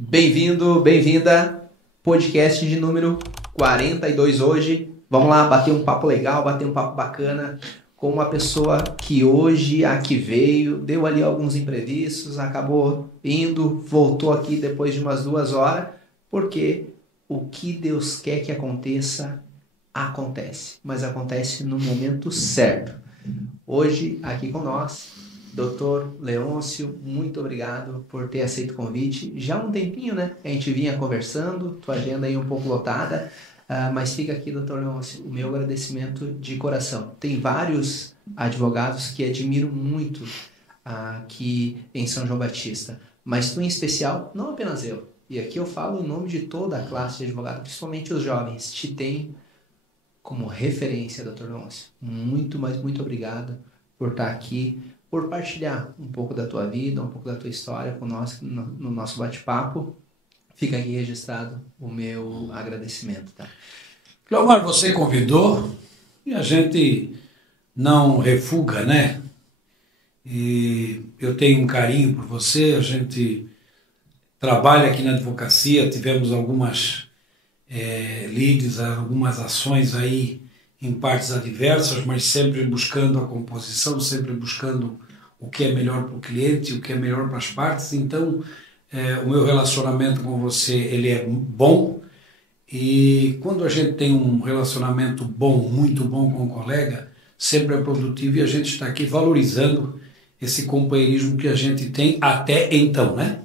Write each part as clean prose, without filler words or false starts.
Bem-vindo, bem-vinda, podcast de número 42 hoje. Vamos lá, bater um papo legal, bater um papo bacana com uma pessoa que hoje aqui veio, deu ali alguns imprevistos, acabou indo, voltou aqui depois de umas 2 horas, porque o que Deus quer que aconteça, acontece, mas acontece no momento certo. Hoje, aqui com nós, Dr. Leôncio, muito obrigado por ter aceito o convite. Já há um tempinho, né? A gente vinha conversando, tua agenda aí um pouco lotada, mas fica aqui, Dr. Leôncio, o meu agradecimento de coração. Tem vários advogados que admiro muito aqui em São João Batista, mas tu em especial, não apenas eu, e aqui eu falo em nome de toda a classe de advogados, principalmente os jovens, te tem como referência, Dr. Leôncio. Muito, mas muito obrigado por estar aqui, por partilhar um pouco da tua vida, um pouco da tua história com nós no nosso bate-papo. Fica aqui registrado o meu agradecimento, tá? Cleomar, você convidou e a gente não refuga, né? E eu tenho um carinho por você, a gente trabalha aqui na advocacia, tivemos algumas leads, algumas ações aí em partes adversas, mas sempre buscando a composição, sempre buscando o que é melhor para o cliente, o que é melhor para as partes. Então, o meu relacionamento com você, ele é bom, e quando a gente tem um relacionamento bom, muito bom com o colega, sempre é produtivo, e a gente está aqui valorizando esse companheirismo que a gente tem até então, né?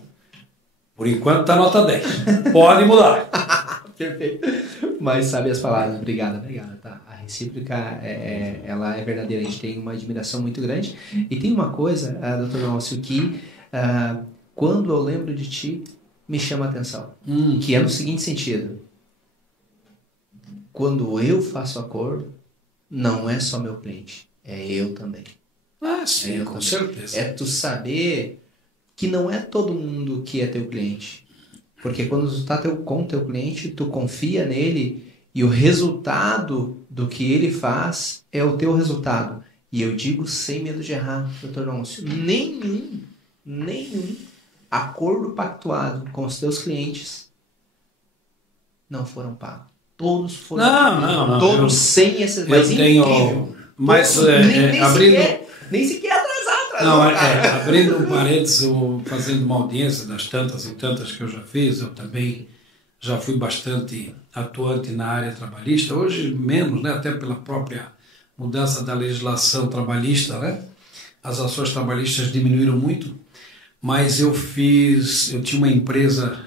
Por enquanto está nota 10. Pode mudar. Perfeito. Mas sabe as palavras. Obrigado, tá? A recíproca, ela é verdadeira. A gente tem uma admiração muito grande. E tem uma coisa, Dr. Leôncio, que quando eu lembro de ti, me chama a atenção. Que é no seguinte sentido. Quando eu faço acordo, não é só meu cliente, é eu também. Sim, com certeza. É tu saber que não é todo mundo que é teu cliente. Porque quando tu está com teu cliente, tu confia nele e o resultado do que ele faz é o teu resultado. E eu digo sem medo de errar, Dr. Leôncio, nenhum acordo pactuado com os teus clientes não foram pagos. Todos foram Não. Todos sem exceção. Mas incrível. Mas nem sequer atrasado. Não, abrindo um parênteses, fazendo uma audiência das tantas e tantas que eu já fiz, eu também já fui bastante atuante na área trabalhista, hoje menos, né, até pela própria mudança da legislação trabalhista, né, as ações trabalhistas diminuíram muito, mas eu tinha uma empresa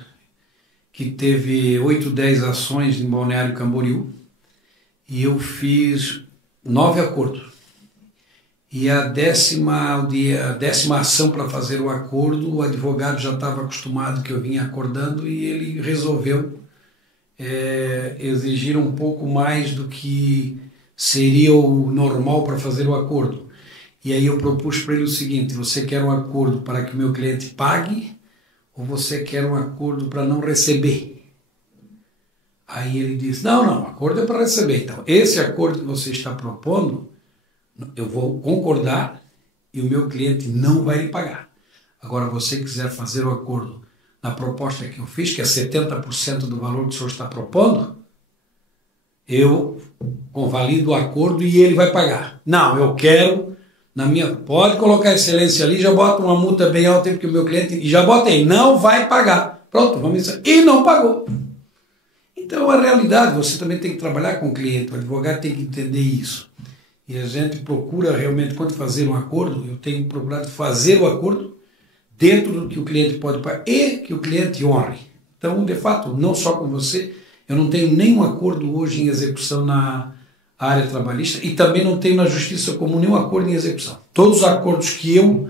que teve 8, 10 ações em Balneário Camboriú, e eu fiz 9 acordos. E a décima ação para fazer o acordo, o advogado já estava acostumado que eu vinha acordando, e ele resolveu exigir um pouco mais do que seria o normal para fazer o acordo. E aí eu propus para ele o seguinte: você quer um acordo para que o meu cliente pague, ou você quer um acordo para não receber? Aí ele disse: não, o acordo é para receber. Então, esse acordo que você está propondo, eu vou concordar e o meu cliente não vai lhe pagar. Agora, você quiser fazer o acordo na proposta que eu fiz, que é 70% do valor que o senhor está propondo, eu convalido o acordo e ele vai pagar. Não, eu quero, pode colocar excelência ali, já bota uma multa bem alta, porque o meu cliente, e já botei, não vai pagar. Pronto, vamos isso. E não pagou. Então, a realidade, você também tem que trabalhar com o cliente, o advogado tem que entender isso. E a gente procura realmente, quando fazer um acordo, eu tenho procurado fazer o acordo dentro do que o cliente pode pagar e que o cliente honre. Então, de fato, não só com você, eu não tenho nenhum acordo hoje em execução na área trabalhista, e também não tenho na Justiça Comum nenhum acordo em execução. Todos os acordos que eu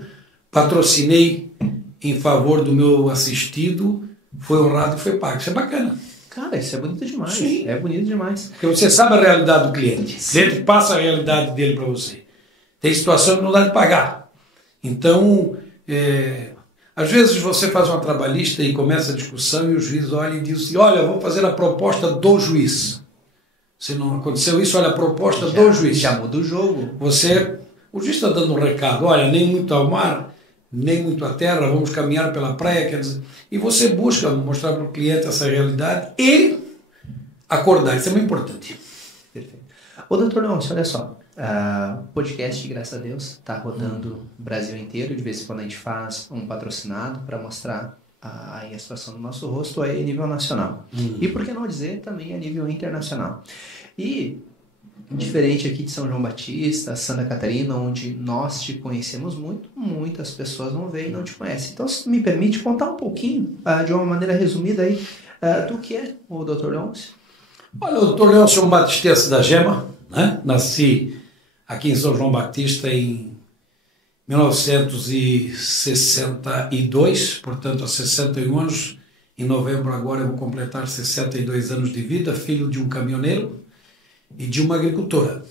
patrocinei em favor do meu assistido foi honrado e foi pago. Isso é bacana. Cara, isso é bonito demais. Sim. É bonito demais. Porque você sabe a realidade do cliente. O cliente passa a realidade dele para você. Tem situação que não dá de pagar. Então, às vezes você faz uma trabalhista e começa a discussão e o juiz olha e diz assim: olha, vamos fazer a proposta do juiz. Se não aconteceu isso, olha a proposta do juiz. Já muda o jogo. O juiz está dando um recado: olha, nem muito ao mar, nem muito a terra, vamos caminhar pela praia, quer dizer, e você busca mostrar para o cliente essa realidade e acordar, isso é muito importante. Perfeito. Ô, doutor Leôncio, olha só, o podcast, graças a Deus, está rodando o Brasil inteiro, de vez em quando a gente faz um patrocinado para mostrar a situação do nosso rosto aí a nível nacional. E por que não dizer também a nível internacional. E diferente aqui de São João Batista, Santa Catarina, onde nós te conhecemos muito, muitas pessoas vão ver e não te conhecem. Então, se me permite contar um pouquinho, de uma maneira resumida aí, do que é o Dr. Leôncio. Olha, o Dr. Leôncio é um batistense da Gema, né? Nasci aqui em São João Batista em 1962, portanto há 61 anos. Em novembro agora eu vou completar 62 anos de vida, filho de um caminhoneiro e de uma agricultora.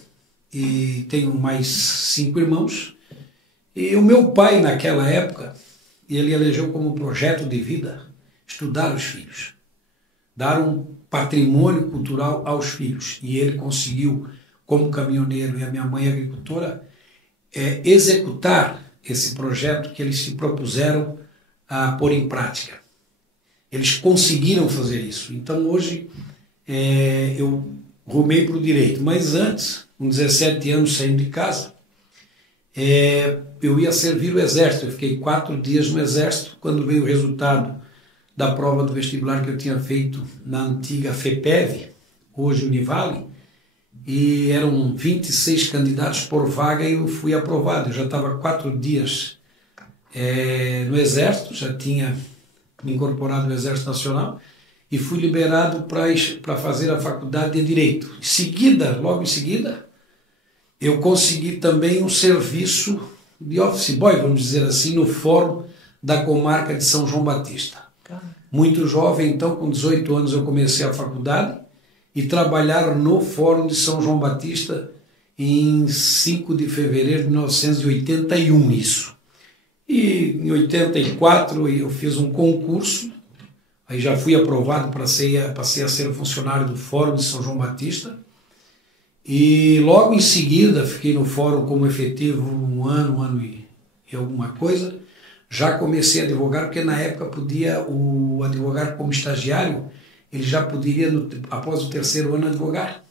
E tenho mais 5 irmãos. E o meu pai, naquela época, ele elegeu como projeto de vida estudar os filhos, dar um patrimônio cultural aos filhos. E ele conseguiu, como caminhoneiro e a minha mãe agricultora, executar esse projeto que eles se propuseram a pôr em prática. Eles conseguiram fazer isso. Então hoje eu rumei para o direito, mas antes, com 17 anos saindo de casa, eu ia servir o exército. Eu fiquei 4 dias no exército. Quando veio o resultado da prova do vestibular que eu tinha feito na antiga FEPEV, hoje Univale, e eram 26 candidatos por vaga e eu fui aprovado. Eu já estava 4 dias no exército, já tinha me incorporado no Exército Nacional, e fui liberado para fazer a faculdade de Direito. Logo em seguida, eu consegui também um serviço de office boy, vamos dizer assim, no fórum da comarca de São João Batista. Muito jovem, então, com 18 anos eu comecei a faculdade e trabalhar no fórum de São João Batista em 5 de fevereiro de 1981, isso. E em 84 eu fiz um concurso, aí já fui aprovado, passei a ser funcionário do Fórum de São João Batista, e logo em seguida fiquei no Fórum como efetivo um ano e alguma coisa. Já comecei a advogar, porque na época podia o advogado como estagiário, ele já poderia, após o 3º ano, advogar.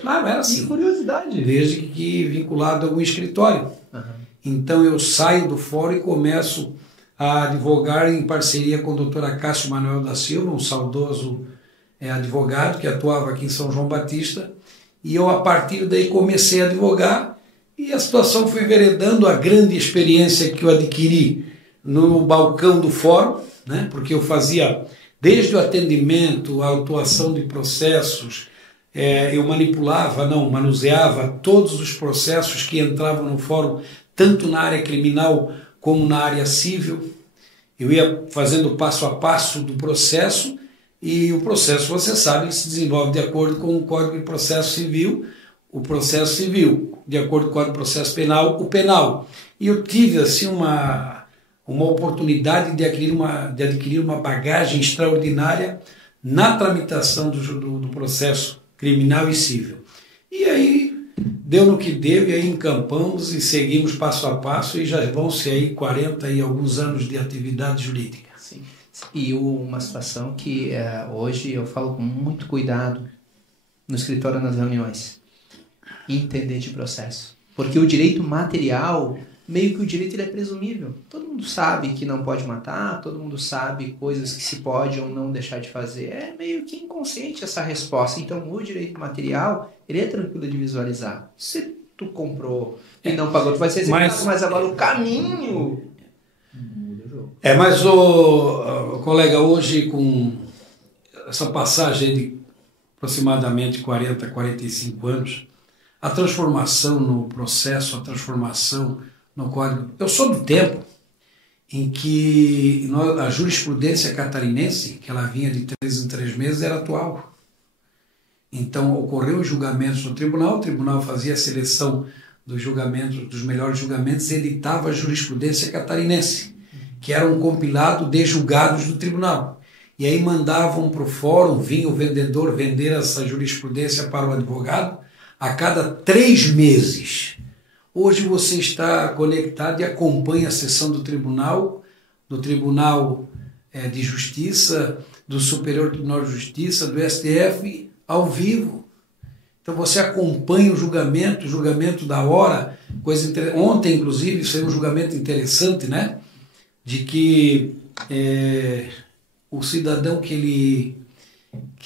Claro, era assim. Que curiosidade. Desde que vinculado a algum escritório. Uhum. Então eu saio do fórum e começo a advogar em parceria com o Dr. Acácio Manuel da Silva, um saudoso advogado que atuava aqui em São João Batista, e eu a partir daí comecei a advogar e a situação foi enveredando. A grande experiência que eu adquiri no balcão do fórum, né, porque eu fazia desde o atendimento, a autuação de processos, eu manuseava todos os processos que entravam no fórum, tanto na área criminal como na área civil. Eu ia fazendo passo a passo do processo, e o processo, você sabe, se desenvolve de acordo com o Código de Processo Civil, o processo civil, de acordo com o Código de Processo Penal, o penal. E eu tive assim uma oportunidade de adquirir uma bagagem extraordinária na tramitação do processo criminal e civil. E aí deu no que deu, e aí encampamos e seguimos passo a passo, e já vão-se aí 40 e alguns anos de atividade jurídica. Sim. E uma situação que hoje eu falo com muito cuidado no escritório, nas reuniões: entender de processo. Porque o direito material, meio que o direito ele é presumível. Todo mundo sabe que não pode matar, todo mundo sabe coisas que se pode ou não deixar de fazer. É meio que inconsciente essa resposta. Então, o direito material, ele é tranquilo de visualizar. Se tu comprou e não pagou, tu vai ser executado, mas agora o caminho muda o jogo. Mas o colega, hoje com essa passagem de aproximadamente 40, 45 anos, a transformação no processo, a transformação no código. Eu sou do tempo em que a jurisprudência catarinense, que ela vinha de 3 em 3 meses, era atual. Então, ocorreu os julgamentos no tribunal, o tribunal fazia a seleção dos julgamentos, dos melhores julgamentos, e editava a jurisprudência catarinense, que era um compilado de julgados do tribunal. E aí mandavam para o fórum, vinha o vendedor vender essa jurisprudência para o advogado. A cada 3 meses, Hoje você está conectado e acompanha a sessão do Tribunal de Justiça, do Superior Tribunal de Justiça, do STF, ao vivo. Então você acompanha o julgamento da hora. Ontem, inclusive, saiu um julgamento interessante, né? De que o cidadão que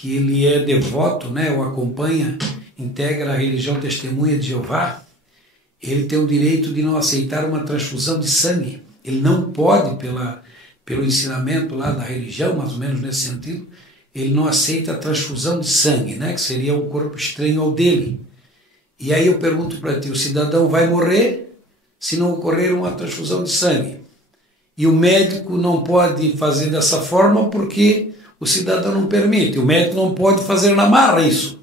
ele é devoto, né, ou acompanha, integra a religião Testemunha de Jeová, ele tem o direito de não aceitar uma transfusão de sangue. Ele não pode, pelo ensinamento lá da religião, mais ou menos nesse sentido, ele não aceita a transfusão de sangue, né, que seria um corpo estranho ao dele. E aí eu pergunto para ti, o cidadão vai morrer se não ocorrer uma transfusão de sangue. E o médico não pode fazer dessa forma porque o cidadão não permite. O médico não pode fazer na marra isso,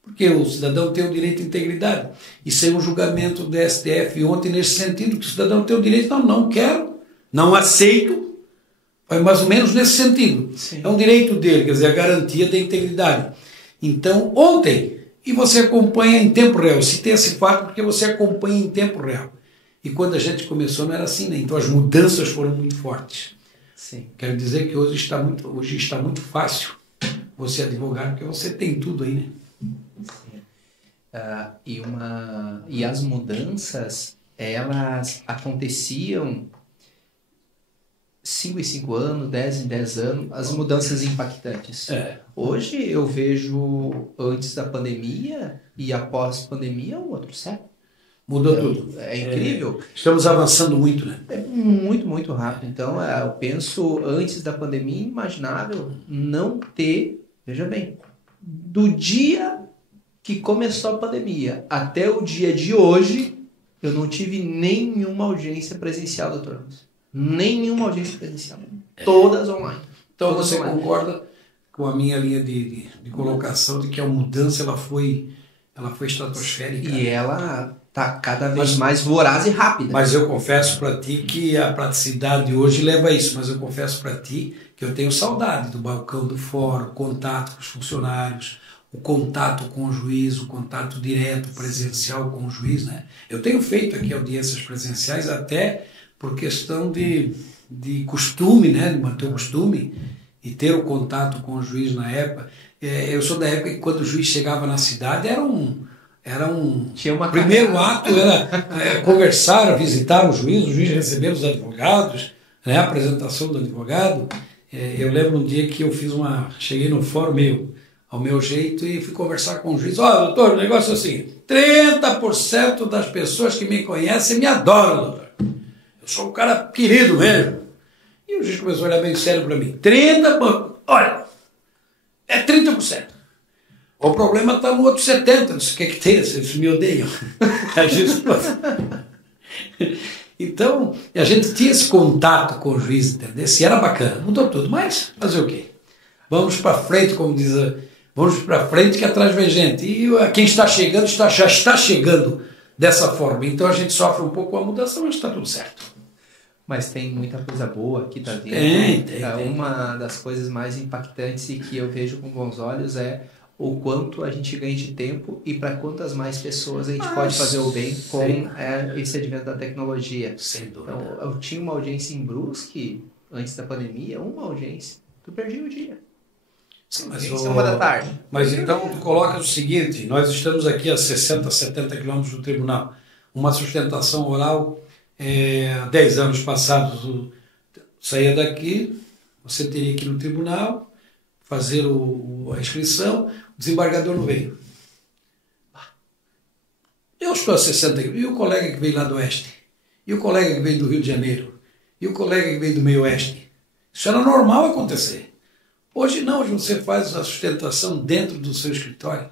porque o cidadão tem o direito de integridade. E saiu um julgamento do STF ontem nesse sentido, que o cidadão tem o direito, não quero, não aceito, foi mais ou menos nesse sentido. Sim. É um direito dele, quer dizer, a garantia da integridade. Então, ontem, e você acompanha em tempo real, eu citei esse fato porque você acompanha em tempo real. E quando a gente começou não era assim, né? Então as mudanças foram muito fortes. Sim. Quero dizer que hoje está muito fácil você advogar, porque você tem tudo aí, né? E as mudanças, elas aconteciam 5 em 5 anos, 10 em 10 anos, as mudanças impactantes. Hoje eu vejo antes da pandemia e após pandemia um outro século. Mudou tudo. É incrível. Estamos avançando muito, né? É muito, muito rápido. Então, eu penso, antes da pandemia, imaginável não ter, veja bem, do dia que começou a pandemia até o dia de hoje, eu não tive nenhuma audiência presencial, doutor Ramos. Nenhuma audiência presencial. Todas online. Então, todas você online. concorda com a minha linha de colocação de que a mudança ela foi estratosférica? E ela está cada vez mais voraz e rápida. Mas eu confesso para ti que a praticidade hoje leva a isso. Mas eu confesso para ti que eu tenho saudade do balcão do fórum, contato com os funcionários, o contato com o juiz, o contato direto, presencial com o juiz, né? Eu tenho feito aqui audiências presenciais até por questão de costume, né? De manter o costume e ter o contato com o juiz na época. Eu sou da época que quando o juiz chegava na cidade primeiro ato era conversar, visitar o juiz receber os advogados, né? A apresentação do advogado. Eu lembro um dia que cheguei no fórum ao meu jeito e fui conversar com o juiz. Doutor, o negócio é assim, 30% das pessoas que me conhecem me adoram, doutor. Eu sou um cara querido mesmo. E o juiz começou a olhar bem sério para mim. 30%, olha, é 30%. O problema está no outro 70%. Não sei o que tem, vocês me odeiam. Então, a gente tinha esse contato com o juiz, entendeu? Se era bacana, mudou tudo. Mas fazer o quê? Vamos para frente, como diz, vamos para frente que atrás vem gente. E quem está chegando, já está chegando dessa forma. Então a gente sofre um pouco com a mudança, mas está tudo certo. Mas tem muita coisa boa que está dentro. Tem. Uma das coisas mais impactantes e que eu vejo com bons olhos é o quanto a gente ganha de tempo e para quantas mais pessoas a gente pode fazer o bem com esse advento da tecnologia. Sem dúvida. Então, eu tinha uma audiência em Brusque, antes da pandemia, uma audiência. Tu perdi o dia. Sim, mas 1 da tarde. Mas então tu coloca o seguinte, nós estamos aqui a 60, 70 quilômetros do tribunal. Uma sustentação oral, 10 anos passados, saía daqui, você teria que ir no tribunal, fazer a inscrição, o desembargador não veio. Eu estou a 60 quilômetros, e o colega que veio lá do oeste? E o colega que veio do Rio de Janeiro? E o colega que veio do meio oeste? Isso era normal acontecer. Hoje não, hoje você faz a sustentação dentro do seu escritório.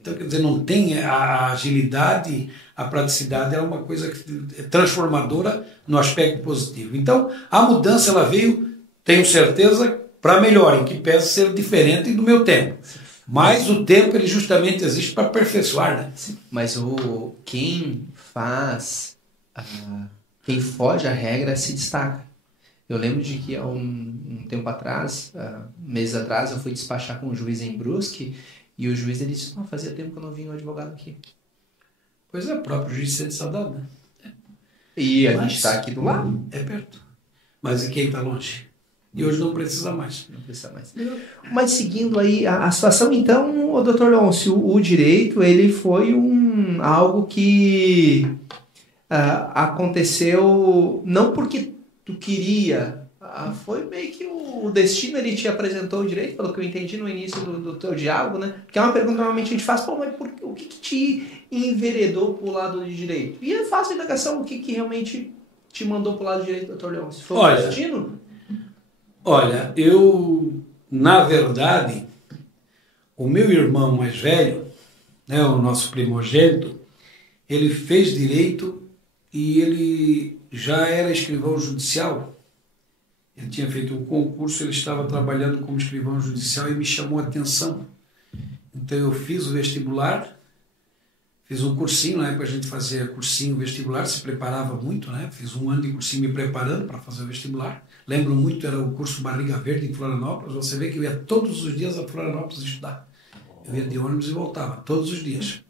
Então, quer dizer, não tem a agilidade, a praticidade, é uma coisa transformadora no aspecto positivo. Então, a mudança ela veio, tenho certeza, para melhor, em que pese ser diferente do meu tempo. Mas o tempo ele justamente existe para aperfeiçoar, né? Mas quem foge à regra se destaca. Eu lembro de que há um tempo atrás, meses atrás, eu fui despachar com um juiz em Brusque e o juiz ele disse, fazia tempo que eu não vinha um advogado aqui. Pois é, o próprio juiz de Saudade, né? E a gente está aqui do lado. É perto. Mas e quem está longe? E hoje não precisa mais. Não precisa mais. Mas seguindo aí a situação, então, o Dr. Leôncio, o direito, ele foi algo que aconteceu não porque tu queria, foi meio que o destino, ele te apresentou o direito, pelo que eu entendi no início do teu diálogo, né? Porque é uma pergunta que normalmente a gente faz, pô, mas o que te enveredou pro lado de direito? E eu faço a indagação, o que realmente te mandou pro lado direito, Dr. Leôncio? Foi o destino? Olha, eu, na verdade, o meu irmão mais velho, né, o nosso primogênito, ele fez direito e ele já era escrivão judicial. Ele tinha feito um concurso, ele estava trabalhando como escrivão judicial e me chamou a atenção. Então eu fiz o vestibular, fiz um cursinho, na época a gente fazia cursinho vestibular, se preparava muito, né? Fiz um ano de cursinho me preparando para fazer o vestibular. Lembro muito, era o curso Barriga Verde em Florianópolis. Você vê que eu ia todos os dias a Florianópolis estudar. Eu ia de ônibus e voltava, todos os dias.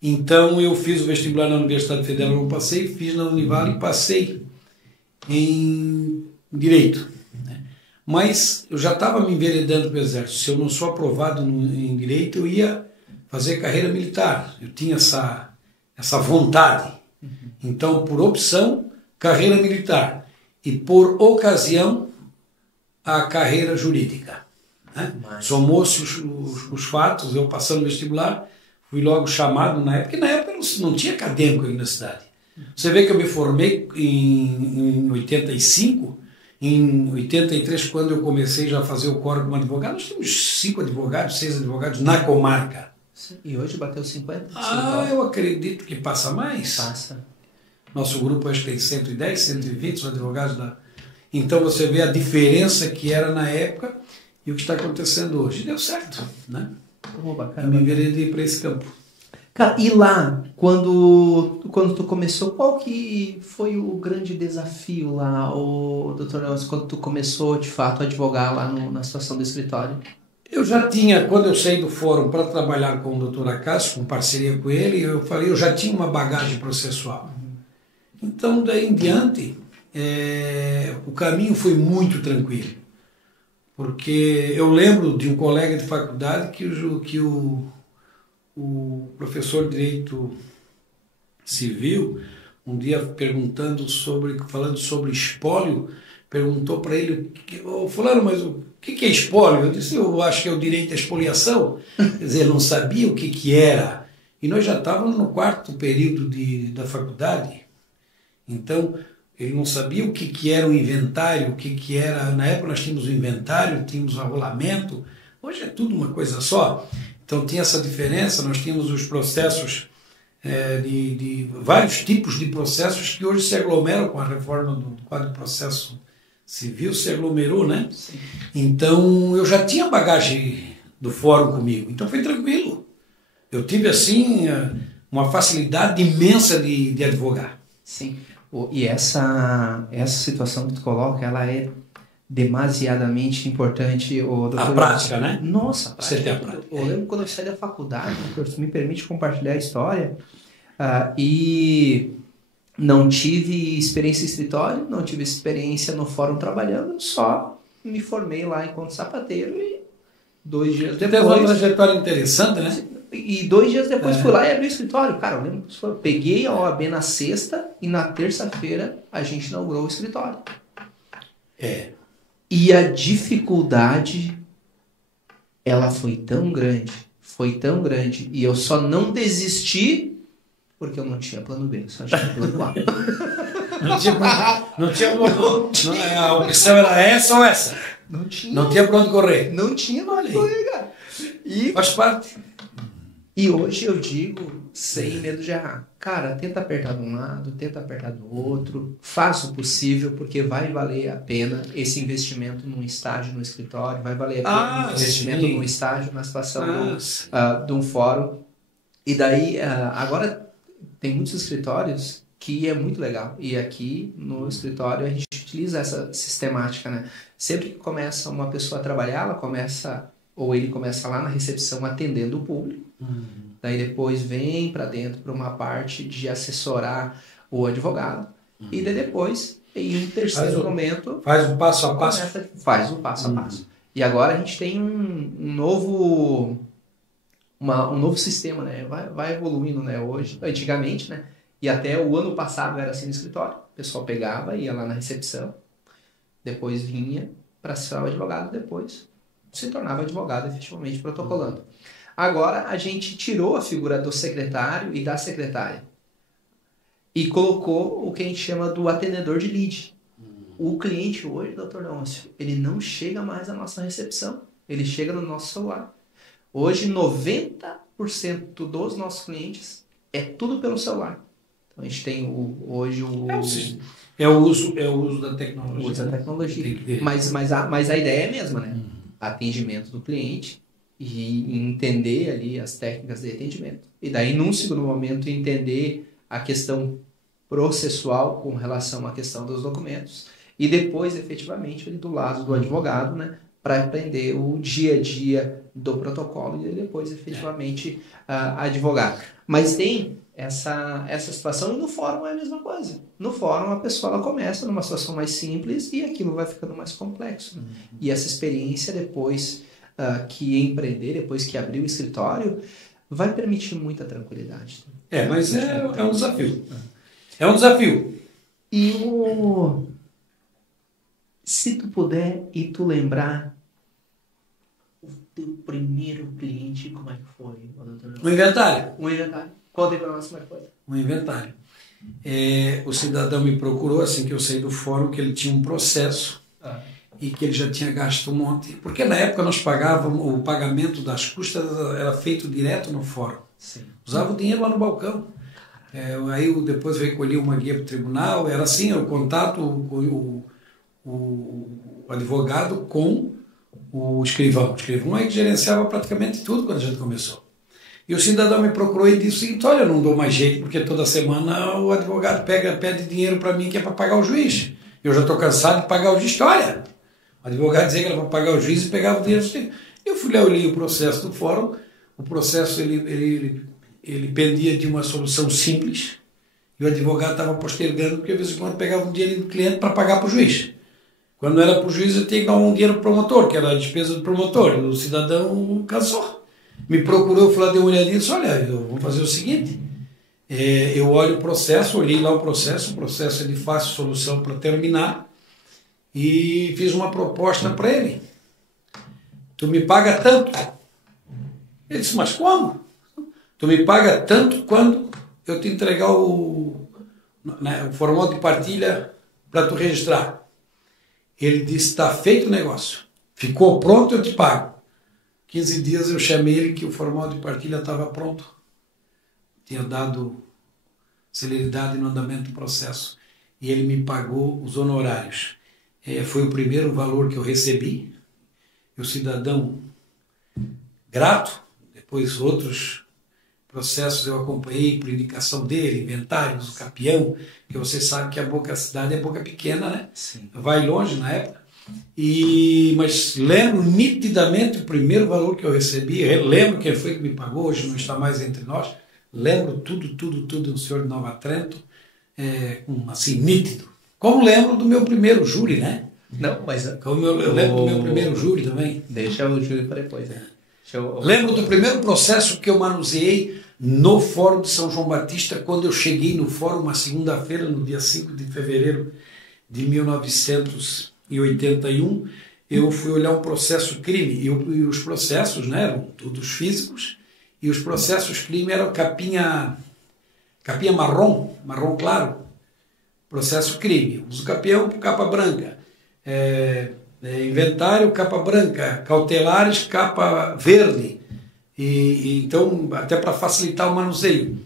Então eu fiz o vestibular na Universidade Federal, não passei, fiz na Univale e passei em Direito. Né? Mas eu já estava me enveredando para o Exército. Se eu não sou aprovado em Direito, eu ia fazer carreira militar. Eu tinha essa vontade. Então, por opção, carreira militar. E por ocasião, a carreira jurídica. Né? Somou-se os fatos, eu passando no vestibular, fui logo chamado na época, porque na época não tinha acadêmico aqui na cidade. Você vê que eu me formei em 85, em 83, quando eu comecei já a fazer o quórum como advogado, nós tínhamos 5 advogados, 6 advogados na comarca. E hoje bateu 50? Eu acredito que passa mais. Passa. Nosso grupo acho que tem 110, 120 os advogados da... Então você vê a diferença que era na época e o que está acontecendo hoje. Deu certo, né? Bacana. Eu me enveredei para esse campo. Cara, e lá, quando tu começou, qual que foi o grande desafio lá, o Dr. Leôncio, quando tu começou, de fato, a advogar lá na situação do escritório? Eu já tinha, quando eu saí do fórum para trabalhar com o Dr. Acácio, com parceria com ele, eu já tinha uma bagagem processual. Então, daí em diante, o caminho foi muito tranquilo. Porque eu lembro de um colega de faculdade que o professor de Direito Civil, um dia falando sobre espólio, perguntou para ele, fulano, mas o que é espólio? Eu disse, eu acho que é o direito à expoliação. Quer dizer, ele não sabia o que era. E nós já estávamos no 4º período da faculdade. Então, ele não sabia o que era o inventário, o que era... Na época nós tínhamos o inventário, tínhamos o arrolamento. Hoje é tudo uma coisa só. Então tinha essa diferença, nós tínhamos os processos, de vários tipos de processos que hoje se aglomeram com a reforma do Código de Processo Civil, se aglomerou, né? Sim. Então eu já tinha bagagem do fórum comigo, então foi tranquilo. Eu tive assim uma facilidade imensa de advogar. Sim, e essa situação que tu coloca, ela é demasiadamente importante. A prática, né? Nossa, a prática. Você tem a prática. Eu lembro quando eu saí da faculdade, se me permite compartilhar a história, e não tive experiência em escritório, não tive experiência no fórum trabalhando, só me formei lá enquanto sapateiro e 2 dias depois... Teve uma trajetória interessante, né? E 2 dias depois fui lá e abri o escritório. Cara, eu lembro que eu peguei a OAB na sexta e na terça-feira a gente inaugurou o escritório. E a dificuldade, ela foi tão grande, e eu só não desisti porque eu não tinha plano B, só tinha plano A. Não tinha a opção era essa ou essa? Não tinha pra onde correr. Não tinha pra onde correr, cara. E faz parte. E hoje eu digo, sem medo de errar, cara, tenta apertar de um lado, tenta apertar do outro, faça o possível, porque vai valer a pena esse investimento num estágio no escritório, vai valer a pena um investimento num estágio na situação de um fórum. E daí, agora tem muitos escritórios que é muito legal, e aqui no escritório a gente utiliza essa sistemática, né? Sempre que começa uma pessoa a trabalhar, ela começa ou ele começa lá na recepção atendendo o público, daí depois vem para dentro para uma parte de assessorar o advogado, e daí depois, em um terceiro momento... Faz o passo a passo. Faz o passo a passo. E agora a gente tem um novo sistema, né? Vai evoluindo, né? Hoje, antigamente, né? E até o ano passado era assim no escritório. O pessoal pegava, ia lá na recepção, depois vinha para assessorar o advogado, depois se tornava advogado efetivamente protocolando. Agora a gente tirou a figura do secretário e da secretária e colocou o que a gente chama do atendedor de lead. O cliente hoje, doutor Leôncio, ele não chega mais à nossa recepção, ele chega no nosso celular. Hoje, 90% dos nossos clientes é tudo pelo celular. Então, a gente tem hoje o... É o uso da tecnologia. O uso da tecnologia. Mas a ideia é a mesma, né? Atendimento do cliente e entender ali as técnicas de atendimento. E daí, num segundo momento, entender a questão processual com relação à questão dos documentos. E depois, efetivamente, ali do lado do advogado, né? Para aprender o dia a dia do protocolo e depois, efetivamente, advogar. Mas tem essa situação e no fórum é a mesma coisa. No fórum, a pessoa ela começa numa situação mais simples e aquilo vai ficando mais complexo. E essa experiência, depois que empreender, depois que abrir o escritório, vai permitir muita tranquilidade. Mas é um desafio. É um desafio. E se tu puder e tu lembrar o teu primeiro cliente, como é que foi? Um inventário. Um inventário. Conta aí pra nós como é que foi. Um inventário. O cidadão me procurou assim que eu saí do fórum, que ele tinha um processo e que ele já tinha gasto um monte. Porque na época nós pagávamos, o pagamento das custas era feito direto no fórum. Sim. Usava o dinheiro lá no balcão. Aí eu depois recolhi uma guia para o tribunal, era assim, o contato, o advogado com o escrivão. O escrivão é que gerenciava praticamente tudo quando a gente começou. E o cidadão me procurou e disse o seguinte: olha, eu não dou mais jeito, porque toda semana o advogado pede dinheiro para mim que é para pagar o juiz. Eu já estou cansado de pagar o juiz. Olha, o advogado dizia que era para pagar o juiz e pegava o dinheiro. Eu fui lá, eu li o processo do fórum. O processo ele pendia de uma solução simples e o advogado estava postergando, porque de vez em quando pegava um dinheiro do cliente para pagar para o juiz. Quando não era para o juiz, eu tinha que dar um dinheiro para o promotor, que era a despesa do promotor. O cidadão cansou. Me procurou, eu fui lá, dei uma olhadinha e disse: olha, vamos fazer o seguinte, eu olho o processo, olhei lá o processo é de fácil solução para terminar e fiz uma proposta para ele. Tu me paga tanto? Ele disse: mas como? Tu me paga tanto quando eu te entregar o formato de partilha para tu registrar. Ele disse: está feito o negócio. Ficou pronto, eu te pago. 15 dias eu chamei ele que o formato de partilha estava pronto. Tinha dado celeridade no andamento do processo. E ele me pagou os honorários. Foi o primeiro valor que eu recebi. E o cidadão grato. Depois outros processos eu acompanhei por indicação dele, inventários, o Capião, que você sabe que a cidade é boca pequena, né? Sim. Vai longe na época. Mas lembro nitidamente o primeiro valor que eu recebi. Eu lembro quem foi que me pagou, hoje não está mais entre nós. Lembro tudo, um senhor de Nova Trento, assim, nítido. Como lembro do meu primeiro júri, né? Não, mas... Como eu lembro do meu primeiro júri também. Deixa o júri para depois, né? Lembro do primeiro processo que eu manuseei no Fórum de São João Batista, quando eu cheguei no fórum uma segunda-feira, no dia 5 de fevereiro de 1981, eu fui olhar um processo crime, e os processos, né, eram todos físicos, e os processos crime eram capinha marrom claro, processo crime, uso capião por capa branca, inventário capa branca, cautelares capa verde, e então até para facilitar o manuseio.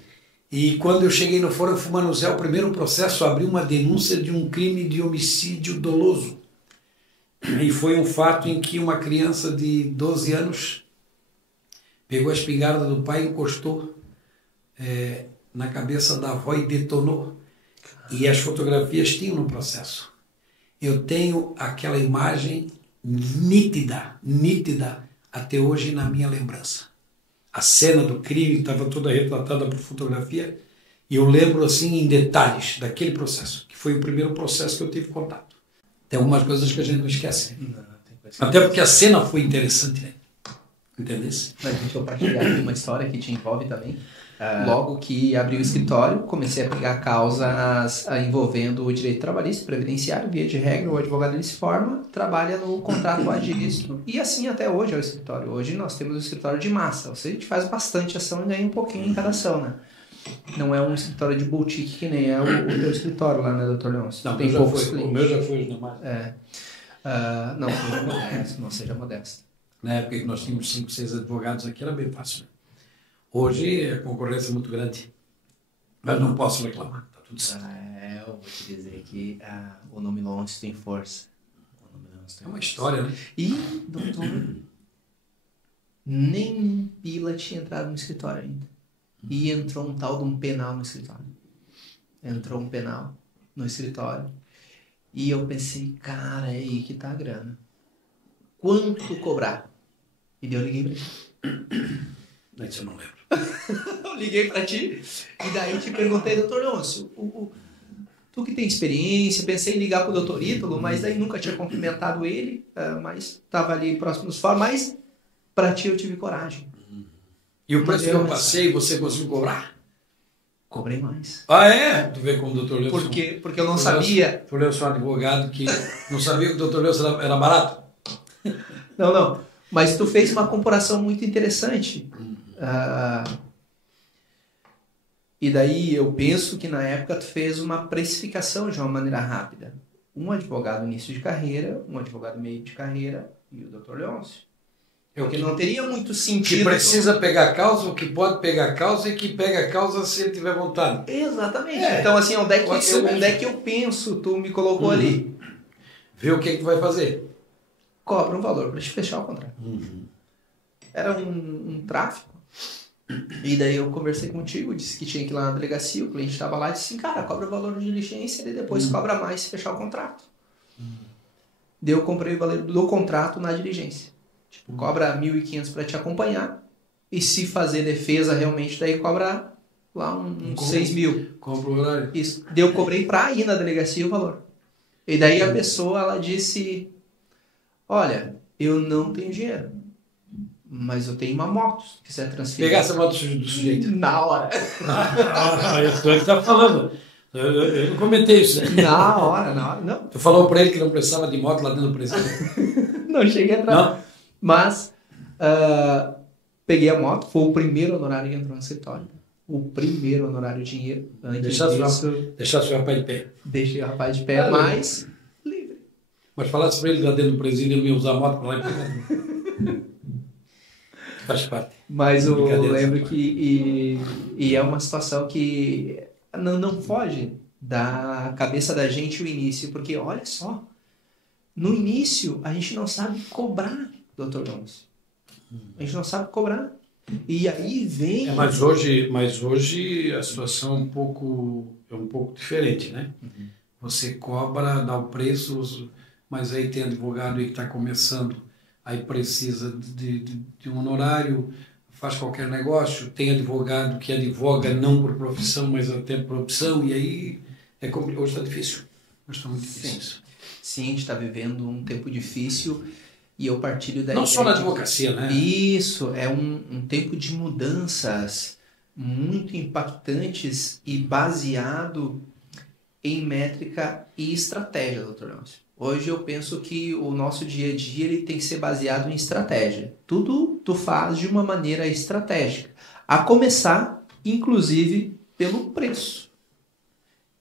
E quando eu cheguei no fórum, eu fui manusear o primeiro processo, abri uma denúncia de um crime de homicídio doloso. E foi um fato em que uma criança de 12 anos pegou a espingarda do pai e encostou na cabeça da avó e detonou. E as fotografias tinham no processo. Eu tenho aquela imagem nítida, até hoje na minha lembrança. A cena do crime estava toda retratada por fotografia e eu lembro assim em detalhes daquele processo, que foi o primeiro processo que eu tive contato. Tem algumas coisas que a gente não esquece. Né? Até porque a cena foi interessante, né? Entendeu? Mas deixa eu partilhar aqui uma história que te envolve também. Logo que abri o escritório, comecei a pegar causas envolvendo o direito trabalhista, previdenciário, via de regra, o advogado ele se forma, trabalha no contrato agrícola. E assim até hoje é o escritório. Hoje nós temos o escritório de massa, ou seja, a gente faz bastante ação e ganha um pouquinho em cada ação, né? Não é um escritório de boutique que nem é o teu escritório lá, né, Dr. Leôncio? Não, tem poucos clientes. O meu já foi os demais. Não, seja modesto, não seja modesto. Na época que nós tínhamos 5, 6 advogados aqui era bem fácil. Né? Hoje a concorrência é muito grande, mas não posso reclamar, está tudo certo. Eu vou te dizer que o nome Leôncio tem força. É uma história, né? E, doutor, nem pila tinha entrado no escritório ainda. E entrou um tal de um penal no escritório. Entrou um penal no escritório. E eu pensei, cara, é aí que tá a grana. Quanto cobrar? E daí eu liguei pra ti. Isso eu não lembro. Eu liguei pra ti e daí te perguntei, doutor Leôncio, tu que tem experiência, pensei em ligar pro doutor Ítalo, mas daí nunca tinha cumprimentado ele, mas tava ali próximo dos fóruns, mas pra ti eu tive coragem. E o preço que eu passei, você conseguiu cobrar? Cobrei mais. Ah, é? Tu vê como o doutor Leôncio... Porque eu não sabia... Tu Leôncio é um advogado que não sabia que o doutor Leôncio era barato? Não. Mas tu fez uma comparação muito interessante. E daí eu penso que na época tu fez uma precificação de uma maneira rápida. Um advogado início de carreira, um advogado meio de carreira e o Dr. Leôncio. Porque não teria muito sentido... Que precisa pegar a causa, o que pode pegar a causa e que pega a causa se ele tiver vontade. Exatamente. Então assim, onde é que eu penso, tu me colocou ali. Vê o que tu vai fazer. Cobra um valor para te fechar o contrato. Era um tráfico. E daí eu conversei contigo, disse que tinha que ir lá na delegacia, o cliente estava lá e disse assim, cara, cobra o valor de diligência e depois cobra mais se fechar o contrato. Daí eu comprei o valor do contrato na diligência. Tipo, cobra 1.500 para te acompanhar e se fazer defesa realmente, daí cobra lá uns 6.000. Compra o horário. Isso. Daí eu cobrei para ir na delegacia o valor. E daí a pessoa, ela disse, olha, eu não tenho dinheiro. Mas eu tenho uma moto, se quiser transferir. Pegar essa moto do sujeito. Na hora. Eu sou ele que tá falando. Eu não comentei isso, né? Na hora, não. Tu falou pra ele que não precisava de moto lá dentro do presídio? Não cheguei a entrar. Não? Mas, peguei a moto, foi o primeiro honorário que entrou no escritório. O primeiro honorário dinheiro. Deixasse o rapaz de pé. Deixei o rapaz de pé, mas livre. Mas falasse pra ele lá dentro do presídio, ele ia usar a moto pra lá e pegar. Faz parte. Mas eu lembro que é uma situação que não foge da cabeça da gente o início, porque olha só, no início a gente não sabe cobrar, Dr. Leôncio. A gente não sabe cobrar. E aí vem... Mas hoje a situação é um pouco diferente, né? Você cobra, dá o preço, mas aí tem advogado aí que está começando, aí precisa de um honorário, faz qualquer negócio, tem advogado que advoga não por profissão, mas até por opção, e aí hoje está difícil. Hoje está muito difícil. Sim, a gente está vivendo um tempo difícil e eu partilho da Não só na advocacia, né? Isso, é um tempo de mudanças muito impactantes e baseado em métrica e estratégia, Dr. Leôncio. Hoje eu penso que o nosso dia a dia ele tem que ser baseado em estratégia. Tudo tu faz de uma maneira estratégica. A começar, inclusive, pelo preço.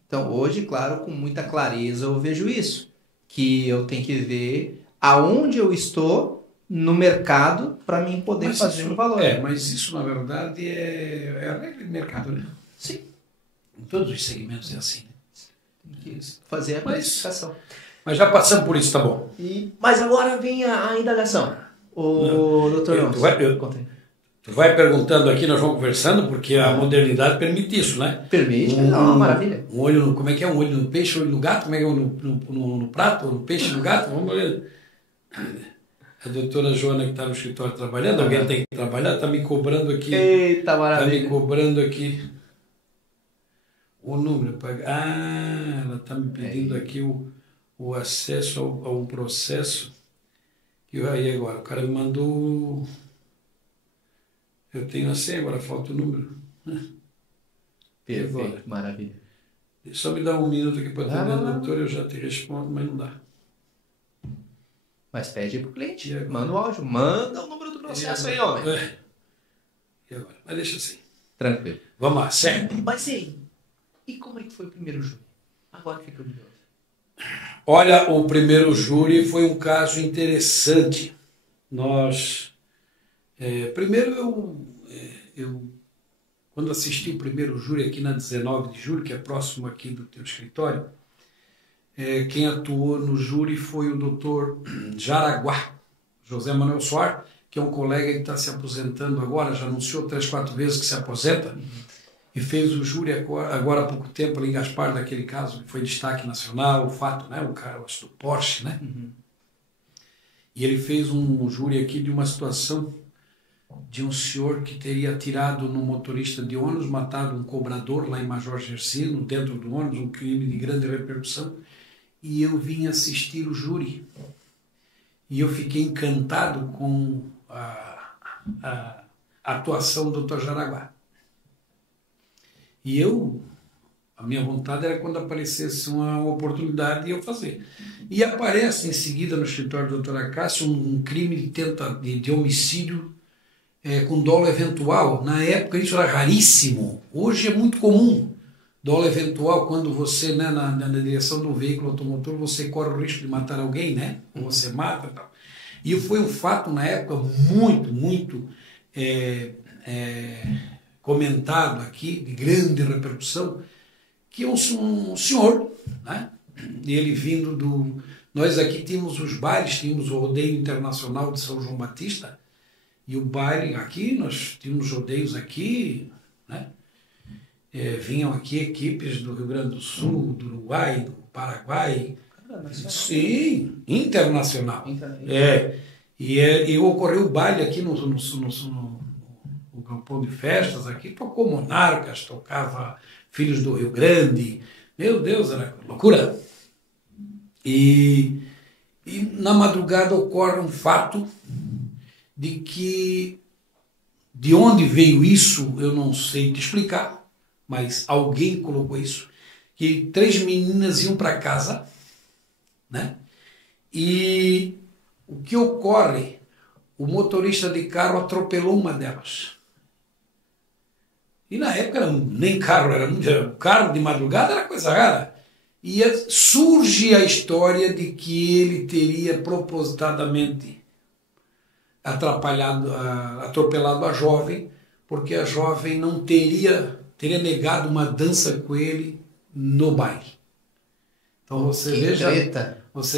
Então, hoje, claro, com muita clareza eu vejo isso. Que eu tenho que ver aonde eu estou no mercado para mim poder fazer um valor. Mas isso, na verdade, é a regra de mercado, né? Sim. Em todos os segmentos é assim. Tem que fazer a precificação. Mas já passamos por isso, tá bom. Mas agora vem a indagação. Doutor Leôncio. Tu vai perguntando aqui, nós vamos conversando, porque a modernidade permite isso, né? Permite, é uma maravilha. Como é que é? Um olho no peixe, olho no gato? Como é que é? No prato, no peixe, no gato? Vamos ver. A doutora Joana, que está no escritório trabalhando, alguém tem que trabalhar, está me cobrando aqui. Eita, maravilha. Está me cobrando aqui o número. Ela está me pedindo aqui o acesso a um processo. E aí agora, o cara me mandou... Eu tenho a senha, agora falta o número. Perfeito, agora? maravilha. Só me dá um minuto aqui para atender não. a doutora, eu já te respondo, mas não dá. Mas pede pro cliente, agora? manda o áudio, manda o número do processo aí, homem. E agora? Mas deixa assim. Tranquilo. Vamos lá, certo? Mas e como é que foi o primeiro júri? Agora fica curioso. Olha, o primeiro júri foi um caso interessante. Nós... primeiro eu quando assisti o primeiro júri aqui na 19 de julho, que é próximo aqui do teu escritório, quem atuou no júri foi o doutor Jaraguá, José Manuel Soares, que é um colega que está se aposentando agora, já anunciou 3, 4 vezes que se aposenta, e fez o júri agora há pouco tempo ali em Gaspar, daquele caso, que foi destaque nacional, o fato, né, o cara do Porsche, né? E ele fez um júri aqui de uma situação de um senhor que teria atirado no motorista de ônibus, matado um cobrador lá em Major Gersino, dentro do ônibus, um crime de grande repercussão. E eu vim assistir o júri. E eu fiquei encantado com a atuação do Dr. Jaraguá. E a minha vontade era quando aparecesse uma oportunidade de eu fazer. E aparece em seguida no escritório do Dr. Acácio um crime de homicídio com dolo eventual. Na época isso era raríssimo, hoje é muito comum. Dolo eventual, quando você, né, na direção do veículo automotor, você corre o risco de matar alguém, né? Ou você mata e tal. E foi um fato na época muito comentado aqui, de grande repercussão, que um senhor, né? Ele vindo Nós aqui tínhamos os bailes, tínhamos o Rodeio Internacional de São João Batista, e o baile aqui, nós tínhamos rodeios aqui, né? Vinham aqui equipes do Rio Grande do Sul, do Uruguai, do Paraguai. Sim, internacional. E ocorreu o baile aqui no Campão de Festas, aqui tocou Monarcas, tocava Filhos do Rio Grande. Meu Deus, era loucura. E na madrugada ocorre um fato de onde veio isso, eu não sei te explicar, mas alguém colocou isso, que 3 meninas iam para casa, né? E o que ocorre? O motorista de carro atropelou uma delas. E na época nem carro, era carro de madrugada era coisa rara. E surge a história de que ele teria propositadamente atropelado a jovem, porque a jovem não teria negado uma dança com ele no baile. Então você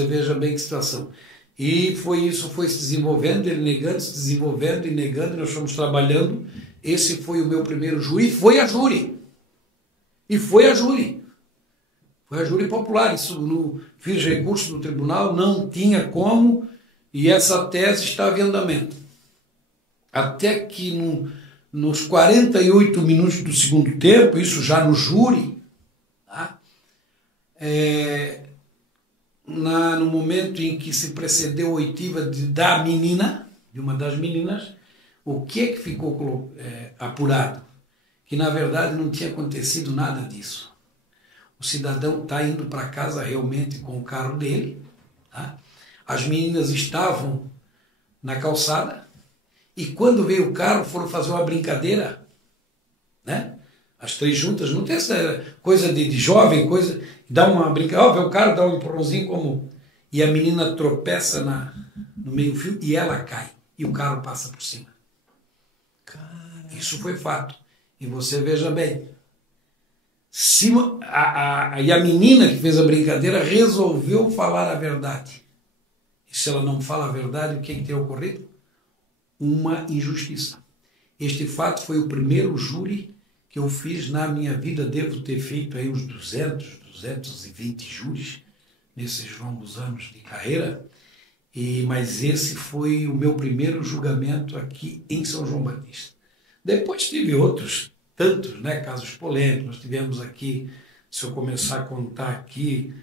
veja bem que situação. E foi se desenvolvendo, ele negando, se desenvolvendo e negando, e nós fomos trabalhando. Esse foi o meu primeiro júri, e foi a júri. Foi a júri popular. Isso fiz recurso no tribunal, não tinha como, e essa tese estava em andamento. Até que nos 48 minutos do segundo tempo, isso já no júri, tá? No momento em que se precedeu a oitiva de uma das meninas, o que ficou apurado? Que na verdade não tinha acontecido nada disso. O cidadão está indo para casa realmente com o carro dele, tá? As meninas estavam na calçada, e quando veio o carro foram fazer uma brincadeira, né? As 3 juntas, não tem essa coisa de jovem, coisa, dá uma brincadeira, vê o cara, dá um empurrãozinho como... E a menina tropeça no meio-fio e ela cai, e o carro passa por cima. Caramba. Isso foi fato. E você veja bem, e a menina que fez a brincadeira resolveu falar a verdade. E se ela não fala a verdade, o que tem ocorrido? Uma injustiça. Este fato foi o primeiro júri que eu fiz na minha vida. Devo ter feito aí uns 220 júris nesses longos anos de carreira. Mas esse foi o meu primeiro julgamento aqui em São João Batista. Depois tive outros, tantos, né, casos polêmicos. Nós tivemos aqui, se eu começar a contar aqui,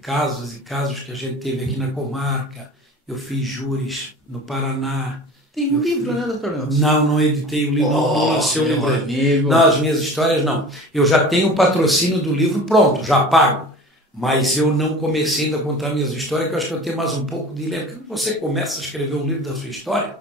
casos e casos que a gente teve aqui na comarca. Eu fiz júris no Paraná. Tem um livro, né, doutor Nelson? Não editei o livro, não lancei o livro. Amigo. Não, as minhas histórias não. Eu já tenho o patrocínio do livro pronto, já pago. Mas eu não comecei ainda a contar minhas histórias, que eu acho que eu tenho mais um pouco de dilema. Quando você começa a escrever um livro da sua história,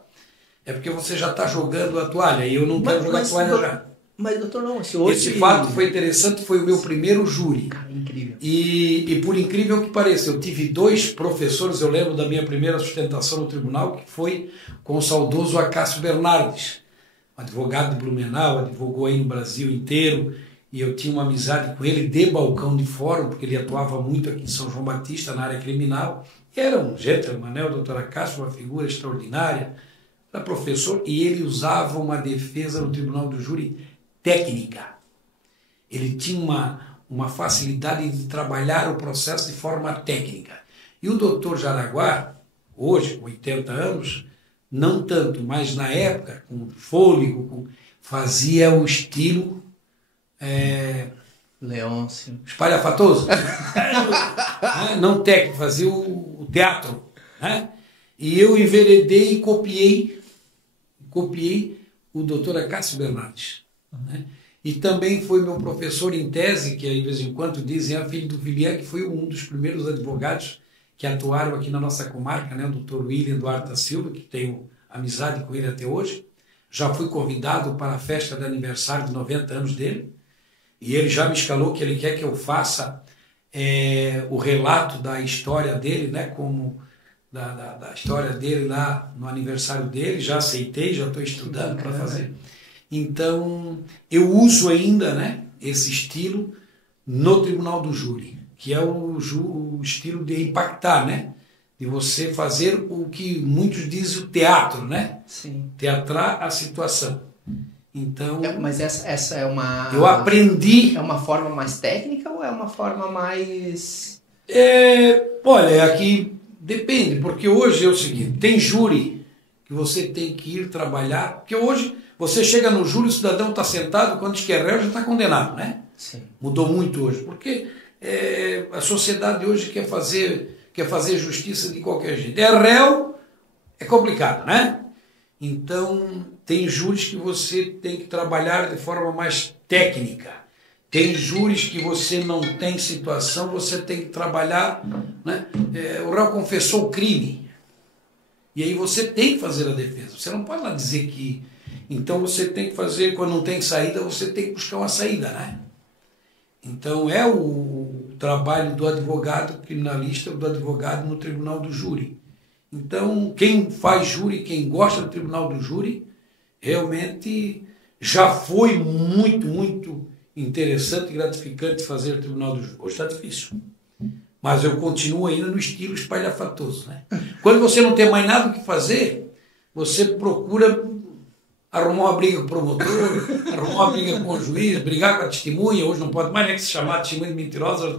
é porque você já está jogando a toalha, e eu não quero jogar a toalha já. Mas, doutor, não, hoje... Esse fato foi interessante, foi o meu primeiro júri. Cara, incrível. E por incrível que pareça, eu tive 2 professores, eu lembro da minha primeira sustentação no tribunal, que foi com o saudoso Acácio Bernardes, um advogado de Blumenau, advogou aí no Brasil inteiro, e eu tinha uma amizade com ele de balcão de fórum, porque ele atuava muito aqui em São João Batista, na área criminal. Era um gentleman, né? O doutor Acácio, uma figura extraordinária, era professor, e ele usava uma defesa no tribunal do júri técnica. Ele tinha uma facilidade de trabalhar o processo de forma técnica. E o doutor Jaraguá, hoje, com 80 anos, não tanto, mas na época, com fôlego, fazia o estilo... Leôncio. Espalhafatoso. Não técnico, fazia o teatro. Né? E eu enveredei e copiei o doutor Acácio Bernardes. Né? E também foi meu professor em tese, que de vez em quando dizem, filho do Villian, que foi um dos primeiros advogados que atuaram aqui na nossa comarca, né? O doutor William Duarte da Silva, que tenho amizade com ele até hoje. Já fui convidado para a festa de aniversário de 90 anos dele, e ele já me escalou que ele quer que eu faça o relato da história dele, né? Como da história dele lá no aniversário dele. Já aceitei, já estou estudando para fazer. Então, eu uso ainda, né, esse estilo no tribunal do júri, que é o estilo de impactar, né? De você fazer o que muitos dizem o teatro, né? Sim. Teatrar a situação. Então... mas essa é uma... Eu aprendi... É uma forma mais técnica ou é uma forma mais... Olha, aqui depende, porque hoje é o seguinte, tem júri que você tem que ir trabalhar, porque hoje... Você chega no júri, o cidadão está sentado, quando diz que é réu, já está condenado, né? Sim. Mudou muito hoje, porque a sociedade hoje quer fazer justiça de qualquer jeito. É réu, é complicado, né? Então, tem júris que você tem que trabalhar de forma mais técnica. Tem júris que você não tem situação, você tem que trabalhar, né? O réu confessou o crime. E aí você tem que fazer a defesa. Você não pode lá dizer que... Então você tem que fazer, quando não tem saída, você tem que buscar uma saída, né? Então é o trabalho do advogado criminalista, do advogado no tribunal do júri. Então quem faz júri, quem gosta do tribunal do júri, realmente já foi muito, muito interessante e gratificante fazer o tribunal do júri. Hoje está difícil. Mas eu continuo ainda no estilo espalhafatoso, né? Quando você não tem mais nada o que fazer, você procura arrumar uma briga com o promotor, arrumar uma briga com o juiz, brigar com a testemunha. Hoje não pode mais nem que se chamar testemunha mentirosa.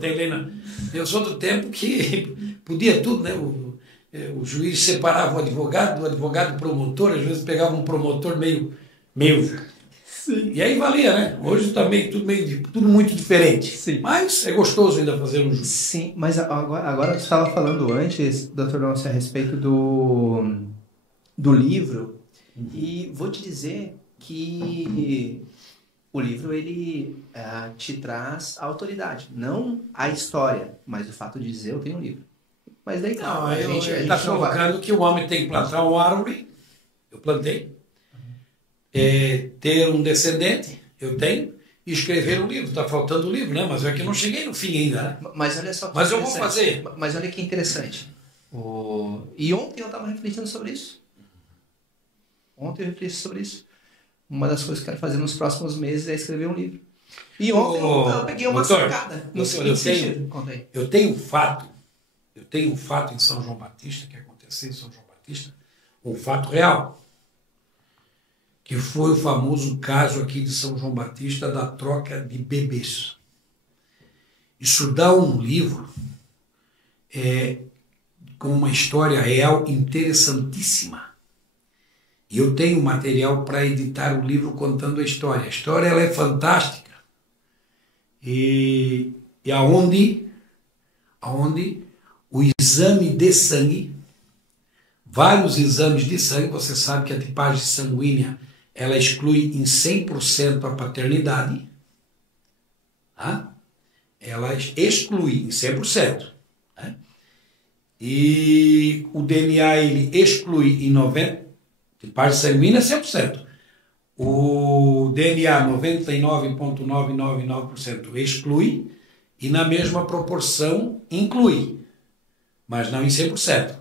Eu sou do tempo que podia tudo, né? O juiz separava o advogado do promotor, às vezes pegava um promotor meio... Sim. E aí valia, né? Hoje também tudo muito diferente. Sim. Mas é gostoso ainda fazer um júri. Sim, mas agora você estava falando antes, doutor Nelson, a respeito do livro. E vou te dizer que o livro ele te traz a autoridade, não a história, mas o fato de dizer eu tenho um livro. Mas daí não, a gente está colocando que o homem tem que plantar uma árvore, eu plantei, ter um descendente, eu tenho, e escrever um livro. Está faltando o livro, né? Mas é que eu não cheguei no fim ainda, né? Mas olha só que mas eu vou fazer. Mas olha que interessante. E ontem eu estava refletindo sobre isso. Ontem eu refleti sobre isso. Uma das coisas que eu quero fazer nos próximos meses é escrever um livro. E ontem eu peguei uma sacada. Eu tenho um fato em São João Batista, que aconteceu em São João Batista, um fato real, que foi o famoso caso aqui de São João Batista da troca de bebês. Isso dá um livro, com uma história real interessantíssima. E eu tenho material para editar o livro contando a história. A história ela é fantástica. E aonde o exame de sangue, vários exames de sangue, você sabe que a tipagem sanguínea ela exclui em 100% a paternidade, tá? Ela exclui em 100%. Né? E o DNA ele exclui em 90%, tipagem sanguínea 100%. O DNA 99,999% exclui e na mesma proporção inclui, mas não em 100%.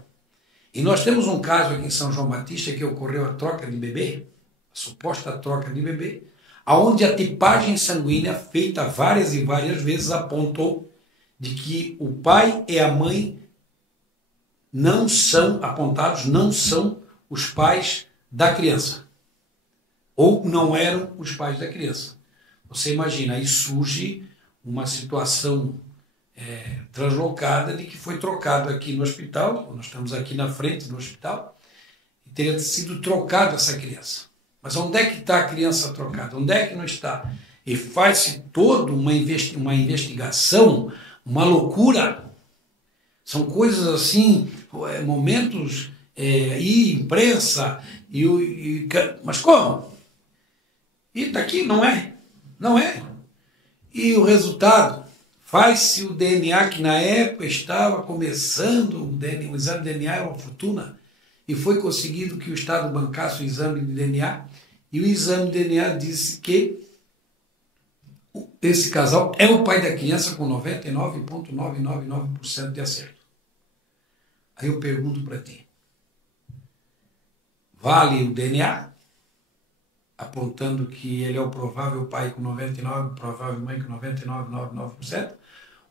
E nós temos um caso aqui em São João Batista que ocorreu a troca de bebê, a suposta troca de bebê, aonde a tipagem sanguínea feita várias e várias vezes apontou de que o pai e a mãe não são apontados, não são os pais da criança. Ou não eram os pais da criança. Você imagina, aí surge uma situação translocada de que foi trocado aqui no hospital, nós estamos aqui na frente do hospital, e teria sido trocado essa criança. Mas onde é que está a criança trocada? Onde é que não está? E faz-se toda uma investigação, uma loucura. São coisas assim, momentos, imprensa, mas como? E está aqui, não é? Não é. E o resultado? Faz-se o DNA, que na época estava começando, o exame de DNA é uma fortuna, e foi conseguido que o Estado bancasse o exame de DNA, e o exame de DNA disse que esse casal é o pai da criança com 99,999% de acerto. Aí eu pergunto para ti, vale o DNA? Apontando que ele é o provável pai com 99%, provável mãe com 99,99%,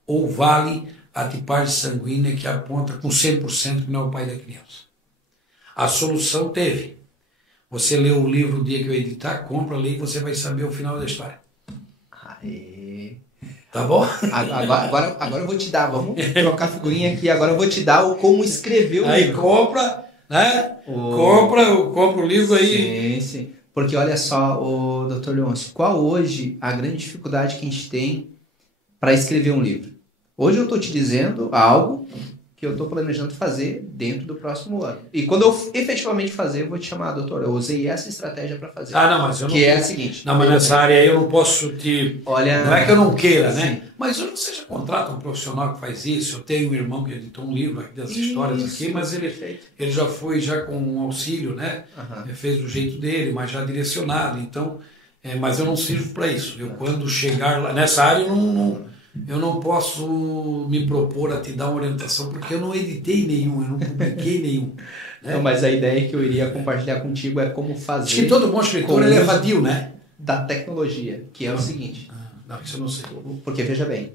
ou vale a tipagem sanguínea que aponta com 100% que não é o pai da criança? A solução teve. Você lê o livro o dia que eu editar, compra, lê e você vai saber o final da história. Aê. Tá bom? Agora eu vou te dar, vamos trocar figurinha aqui, agora eu vou te dar o como escrever o aí livro. Compra, né? Compra o livro aí. Sim, sim. Porque olha só, o Dr. Leôncio, qual hoje a grande dificuldade que a gente tem para escrever um livro? Hoje eu estou te dizendo algo que eu estou planejando fazer dentro do próximo ano. E quando eu efetivamente fazer, eu vou te chamar, doutor, eu usei essa estratégia para fazer. Ah, não, mas eu não... Que é a seguinte. Não, mas nessa área aí eu não posso te... Olha... Não é que eu não queira, né? Sim. Mas eu não seja contrata um profissional que faz isso. Eu tenho um irmão que editou um livro aqui das histórias aqui, mas ele já foi com um auxílio, né? Ele fez do jeito dele, mas já direcionado. Então, mas eu não sirvo para isso. Eu quando chegar lá... Nessa área eu não posso me propor a te dar uma orientação, porque eu não editei nenhum, eu não publiquei nenhum. Né? Não, mas a ideia que eu iria compartilhar contigo é como fazer... Acho que todo bom escritor ele é vadio, né? Da tecnologia, que é o seguinte... Não, isso eu não sei. Porque, veja bem,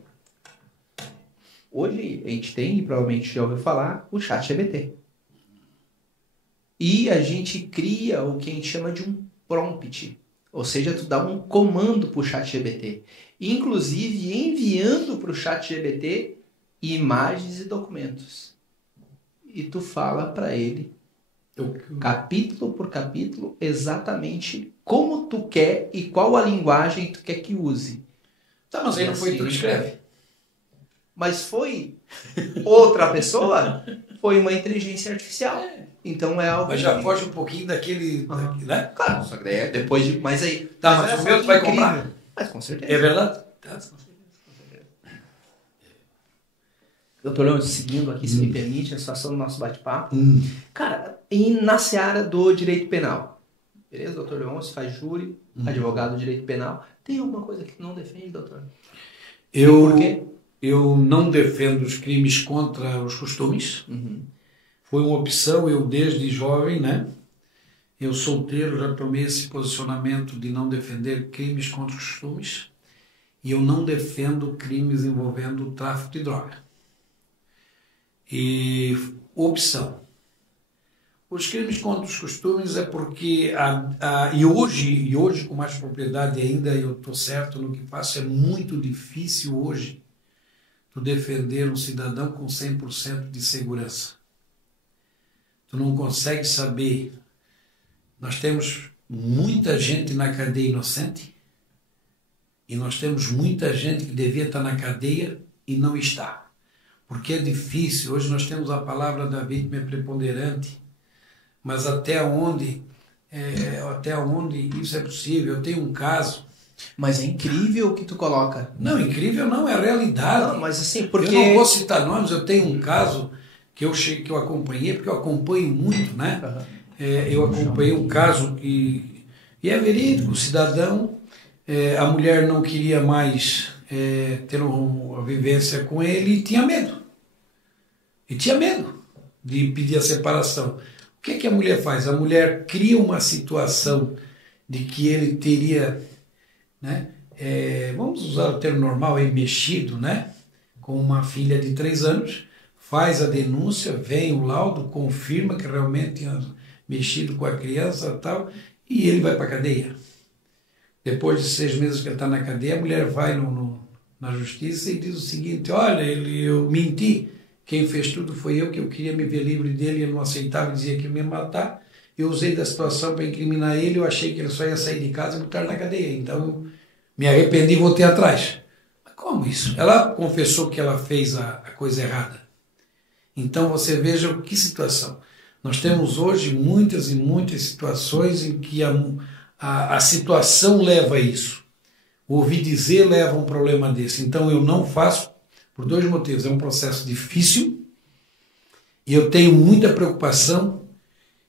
hoje a gente tem, e provavelmente já ouviu falar, o ChatGPT. E a gente cria o que a gente chama de um prompt. Ou seja, tu dá um comando para o ChatGPT. Inclusive enviando para o ChatGPT imagens e documentos. E tu fala para ele, capítulo por capítulo, exatamente como tu quer e qual a linguagem tu quer que use. Tá, mas aí não foi tu que escreve. Mas foi outra pessoa? Foi uma inteligência artificial. Então é algo... Mas já foge um pouquinho daquele... né? Claro, só que daí é depois de... Mas aí... Tá, mas o meu tu vai comprar. Mas com certeza. É verdade? Tá, com certeza. Doutor Leôncio, seguindo aqui, se me permite, a situação do nosso bate-papo. Cara, e na seara do direito penal. Beleza, doutor Leôncio faz júri, advogado do direito penal. Tem alguma coisa que não defende, doutor? Por quê? Eu não defendo os crimes contra os costumes. Foi uma opção, eu desde jovem, né? Eu solteiro já tomei esse posicionamento de não defender crimes contra os costumes. E eu não defendo crimes envolvendo o tráfico de droga. E opção. Os crimes contra os costumes é porque, e hoje com mais propriedade ainda, eu estou certo no que faço, é muito difícil hoje tu defender um cidadão com 100% de segurança. tu não consegue saber. Nós temos muita gente na cadeia inocente e nós temos muita gente que devia estar na cadeia e não está. Porque é difícil. Hoje nós temos a palavra da vítima preponderante, mas até onde isso é possível? Eu tenho um caso. Mas é incrível o que tu coloca. Não, incrível não, é a realidade. Não, mas assim, porque... Eu não vou citar nomes, eu tenho um caso que eu acompanhei, porque eu acompanho muito, né? Eu acompanhei um caso e é verídico, o cidadão, a mulher não queria mais ter uma vivência com ele e tinha medo. E tinha medo de pedir a separação. O que é que a mulher faz? A mulher cria uma situação de que ele teria, né? Vamos usar o termo normal, mexido, né? Com uma filha de 3 anos, faz a denúncia, vem o laudo, confirma que realmente tinha mexido com a criança e tal, e ele vai para a cadeia. Depois de 6 meses que ele está na cadeia, a mulher vai na justiça e diz o seguinte: olha, eu menti, quem fez tudo foi eu, que eu queria me ver livre dele, ele não aceitava, dizia que ia me matar, eu usei da situação para incriminar ele, eu achei que ele só ia sair de casa e botar na cadeia, então me arrependi e voltei atrás. Mas como isso? Ela confessou que ela fez a coisa errada. Então você veja que situação. Nós temos hoje muitas e muitas situações em que a situação leva a isso. Ouvir dizer leva a um problema desse. Então eu não faço por 2 motivos. É um processo difícil e eu tenho muita preocupação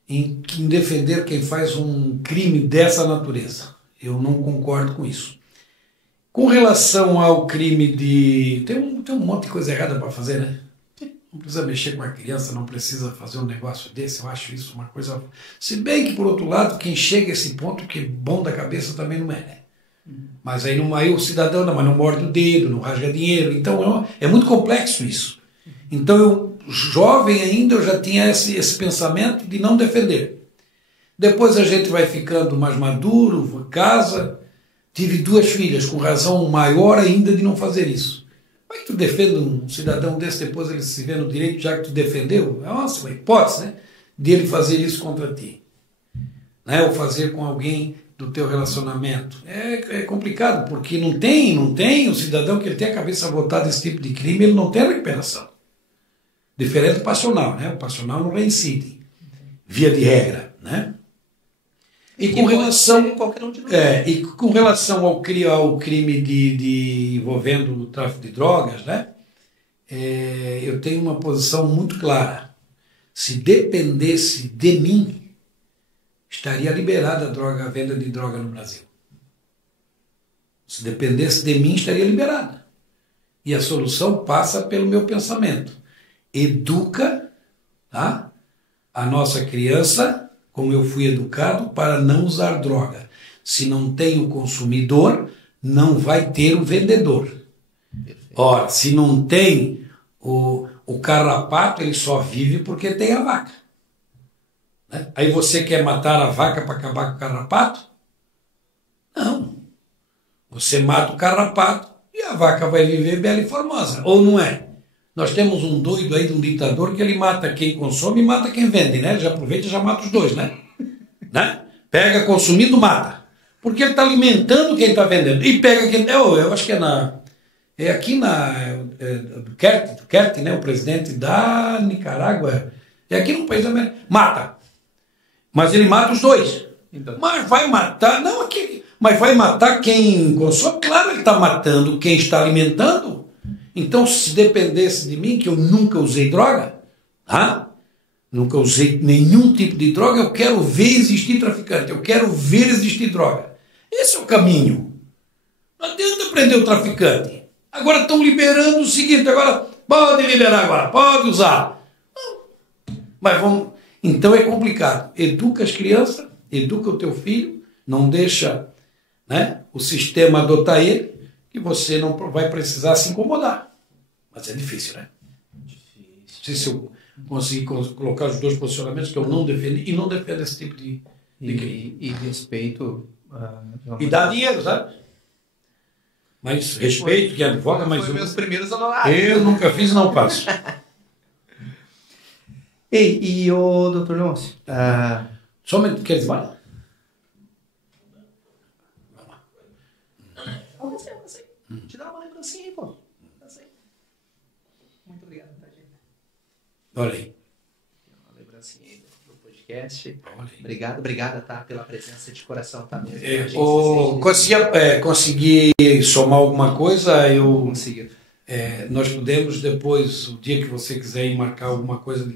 em defender quem faz um crime dessa natureza. Eu não concordo com isso. Com relação ao crime de... Tem um monte de coisa errada para fazer, né? Não precisa mexer com a criança, não precisa fazer um negócio desse. Eu acho isso uma coisa... Se bem que, por outro lado, quem chega a esse ponto, que bom da cabeça também não é, né? Mas aí o cidadão mas não morde o dedo, não rasga dinheiro. Então é muito complexo isso. Então eu, jovem ainda, eu já tinha esse pensamento de não defender. Depois a gente vai ficando mais maduro, casa. Tive 2 filhas, com razão maior ainda de não fazer isso. Como é que tu defende um cidadão desse, depois ele se vê no direito, já que tu defendeu? É uma hipótese, né? De ele fazer isso contra ti. Né? Ou fazer com alguém do teu relacionamento. É complicado, porque não tem o cidadão que ele tem a cabeça voltada a esse tipo de crime, ele não tem a recuperação. Diferente do passional, né? O passional não reincide, via de regra, né? E com relação ao crime envolvendo o tráfico de drogas, né? Eu tenho uma posição muito clara. Se dependesse de mim, estaria liberada a venda de droga no Brasil. Se dependesse de mim, estaria liberada. E a solução passa pelo meu pensamento. Educa, tá, a nossa criança, como eu fui educado, para não usar droga. Se não tem o consumidor, não vai ter o vendedor. Ora, se não tem o carrapato, ele só vive porque tem a vaca. Né? Aí você quer matar a vaca para acabar com o carrapato? Não. Você mata o carrapato e a vaca vai viver bela e formosa. Ou não é? Nós temos um doido aí de um ditador que ele mata quem consome e mata quem vende, né? Ele já aproveita e já mata os dois, né? Né? Pega consumindo, mata. Porque ele está alimentando quem está vendendo. E pega quem... Eu acho que é aqui Duterte, né? O presidente da Nicarágua. É aqui no país da América. Mata. Mas ele mata os dois. Então. Mas vai matar... Não, aqui... Mas vai matar quem consome? Claro, ele está matando quem está alimentando. Então, se dependesse de mim, que eu nunca usei droga, tá? Nunca usei nenhum tipo de droga, eu quero ver existir traficante, eu quero ver existir droga. Esse é o caminho. Não adianta prender o traficante. Agora estão liberando o seguinte, agora pode liberar agora, pode usar. Mas vamos... Então é complicado. Educa as crianças, educa o teu filho, não deixa, né, o sistema adotar ele, que você não vai precisar se incomodar. Mas é difícil, né? Difícil. Não sei se eu consegui colocar os 2 posicionamentos que eu não defendo, e não defendo esse tipo de crime. E respeito... E dá dinheiro, sabe? Mas respeito, que advoga, mas... Foi meus primeiros honorários. Eu nunca fiz e não faço. Ei, e o doutor Leôncio? Só um momento, quer dizer, vai? Te dá uma lembrancinha aí, pô. Muito obrigado, tá, gente? Olha aí. Uma lembrancinha aí do podcast. Olha aí. Obrigado, tá, pela presença de coração, tá mesmo. Consegui somar alguma coisa? Conseguiu. Nós podemos depois, o dia que você quiser ir marcar alguma coisa,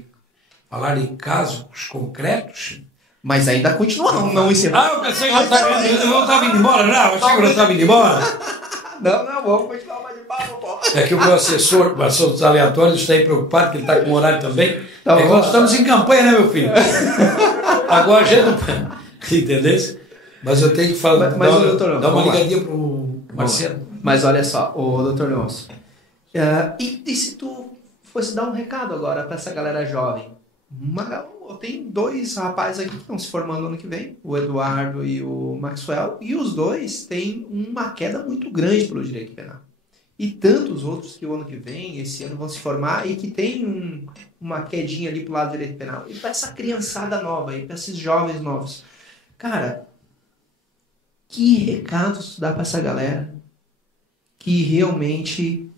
falar em casos concretos. Mas ainda continua, não encerrou. Eu pensei que eu estava indo embora já, eu achei que eu estava indo embora. Não, vamos continuar mais de papo, pô. É que o meu assessor, assuntos aleatórios, está aí preocupado, que ele está com o horário também. Tá que bom. nós estamos em campanha, né, meu filho? Agora a gente não... Entendeu? Mas eu tenho que falar, Mas, doutor, dar uma vamos lá. ligadinha pro Marcelo. Mas olha só, o doutor Leôncio, e se tu fosse dar um recado agora para essa galera jovem? Tem dois rapazes aqui que estão se formando ano que vem, o Eduardo e o Maxwell, e os dois têm uma queda muito grande pelo direito penal. E tantos outros que o ano que vem, esse ano, vão se formar e que tem uma quedinha ali pro lado do direito penal. E para essa criançada nova, e para esses jovens novos. Cara, que recados tu dá para essa galera que realmente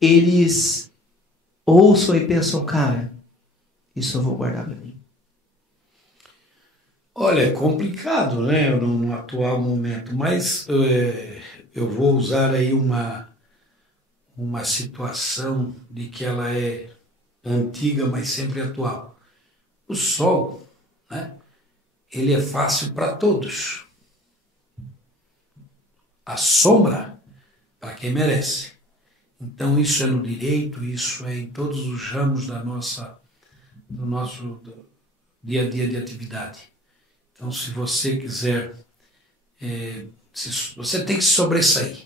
eles ouçam e pensam, cara, isso eu vou guardar para mim? Olha, é complicado, né, no atual momento, mas eu vou usar aí uma situação de que ela é antiga, mas sempre atual. O sol, né, ele é fácil para todos. A sombra, para quem merece. Então, isso é no direito, isso é em todos os ramos do nosso dia a dia de atividade. Então, se você quiser, você tem que se sobressair,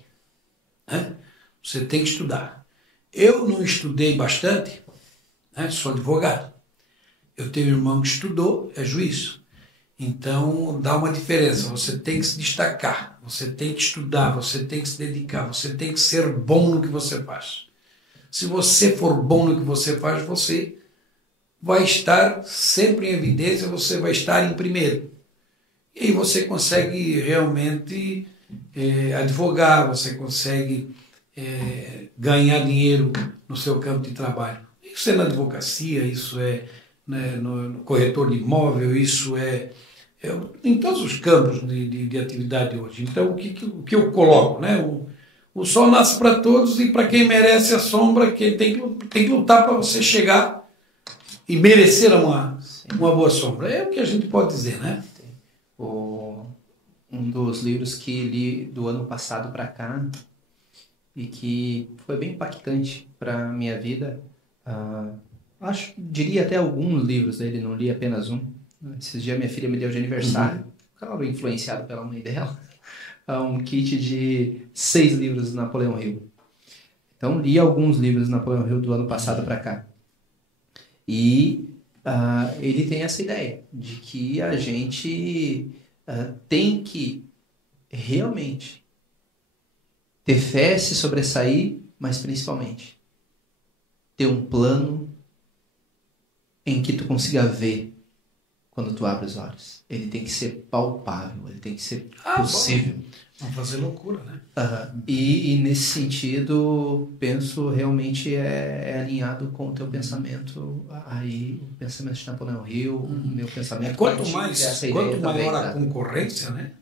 né? Você tem que estudar. Eu não estudei bastante, né? Sou advogado. Eu tenho um irmão que estudou, é juiz. Então, dá uma diferença. Você tem que se destacar, você tem que estudar, você tem que se dedicar, você tem que ser bom no que você faz. Se você for bom no que você faz, você vai estar sempre em evidência, você vai estar em primeiro. E aí você consegue realmente advogar, você consegue ganhar dinheiro no seu campo de trabalho. Isso é na advocacia, isso é, né, no corretor de imóvel, isso é em todos os campos de atividade hoje. Então, o que eu coloco? Né? O sol nasce para todos e para quem merece a sombra, quem tem que lutar para você chegar e merecer uma boa sombra. É o que a gente pode dizer, né? Um dos livros que li do ano passado para cá e que foi bem impactante para minha vida, diria até alguns livros dele, não li apenas um. Esses dias minha filha me deu de aniversário, claro, influenciado pela mãe dela, um kit de 6 livros do Napoleão Hill. Então li alguns livros do Napoleão Hill do ano passado para cá. E ele tem essa ideia de que a gente tem que realmente ter fé, se sobressair, mas principalmente ter um plano em que tu consiga ver quando tu abre os olhos. Ele tem que ser palpável, ele tem que ser possível. Não fazer loucura, né? E nesse sentido, penso realmente é alinhado com o teu pensamento, aí o pensamento de Napoleão Hill, o meu pensamento. Quanto maior a concorrência, né?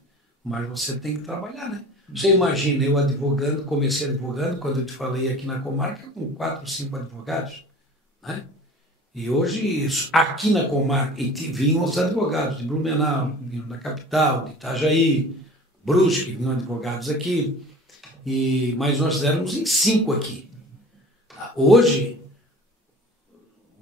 Mais você tem que trabalhar, né? Você imagina, eu advogando, comecei advogando, quando eu te falei aqui na comarca, com 4 ou 5 advogados, né? E hoje, aqui na comarca, vinham os advogados de Blumenau, vinham da capital, de Itajaí, Brusque, vinham advogados aqui, mas nós éramos em 5 aqui. Hoje,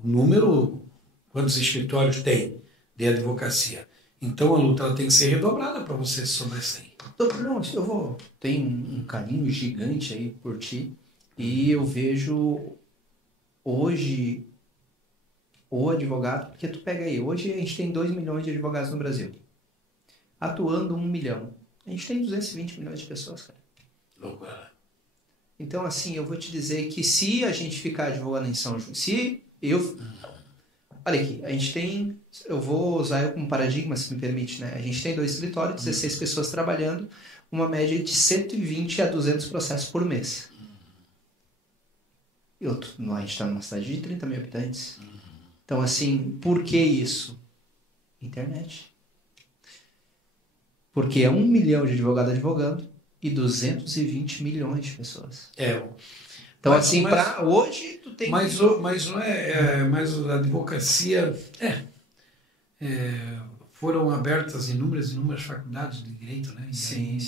o número, quantos escritórios tem de advocacia? Então a luta ela tem que ser redobrada para você se sobressair. Não, tenho um carinho gigante aí por ti, e eu vejo hoje o advogado, porque tu pega aí, hoje a gente tem 2 milhões de advogados no Brasil, atuando 1 milhão. A gente tem 220 milhões de pessoas, cara. Loucura. Então, assim, eu vou te dizer que se a gente ficar advogando em São João, olha aqui, a gente tem, eu vou usar eu como paradigma, se me permite, né? A gente tem 2 escritórios, 16 pessoas trabalhando, uma média de 120 a 200 processos por mês. A gente está numa cidade de 30 mil habitantes. Então, assim, por que isso? Internet. Porque é 1 milhão de advogados advogando e 220 milhões de pessoas. Então, assim, para hoje tu tem... Mas não é... Mas a advocacia... foram abertas inúmeras faculdades de direito, né? Sim.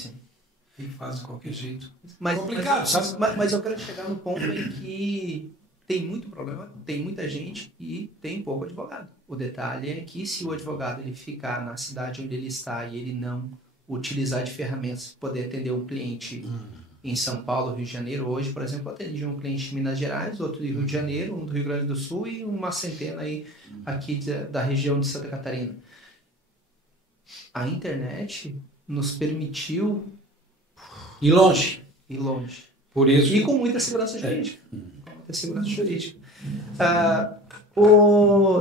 E faz de qualquer jeito. Complicado, sabe? Mas eu quero chegar no ponto em que tem muito problema, tem muita gente e tem pouco advogado. O detalhe é que se o advogado ele ficar na cidade onde ele está e ele não utilizar de ferramentas para poder atender um cliente em São Paulo, Rio de Janeiro, hoje, por exemplo, eu atendi um cliente de Minas Gerais, outro do Rio de Janeiro, um do Rio Grande do Sul e uma centena aí aqui da região de Santa Catarina. A internet nos permitiu ir longe. Por isso. E com muita segurança jurídica.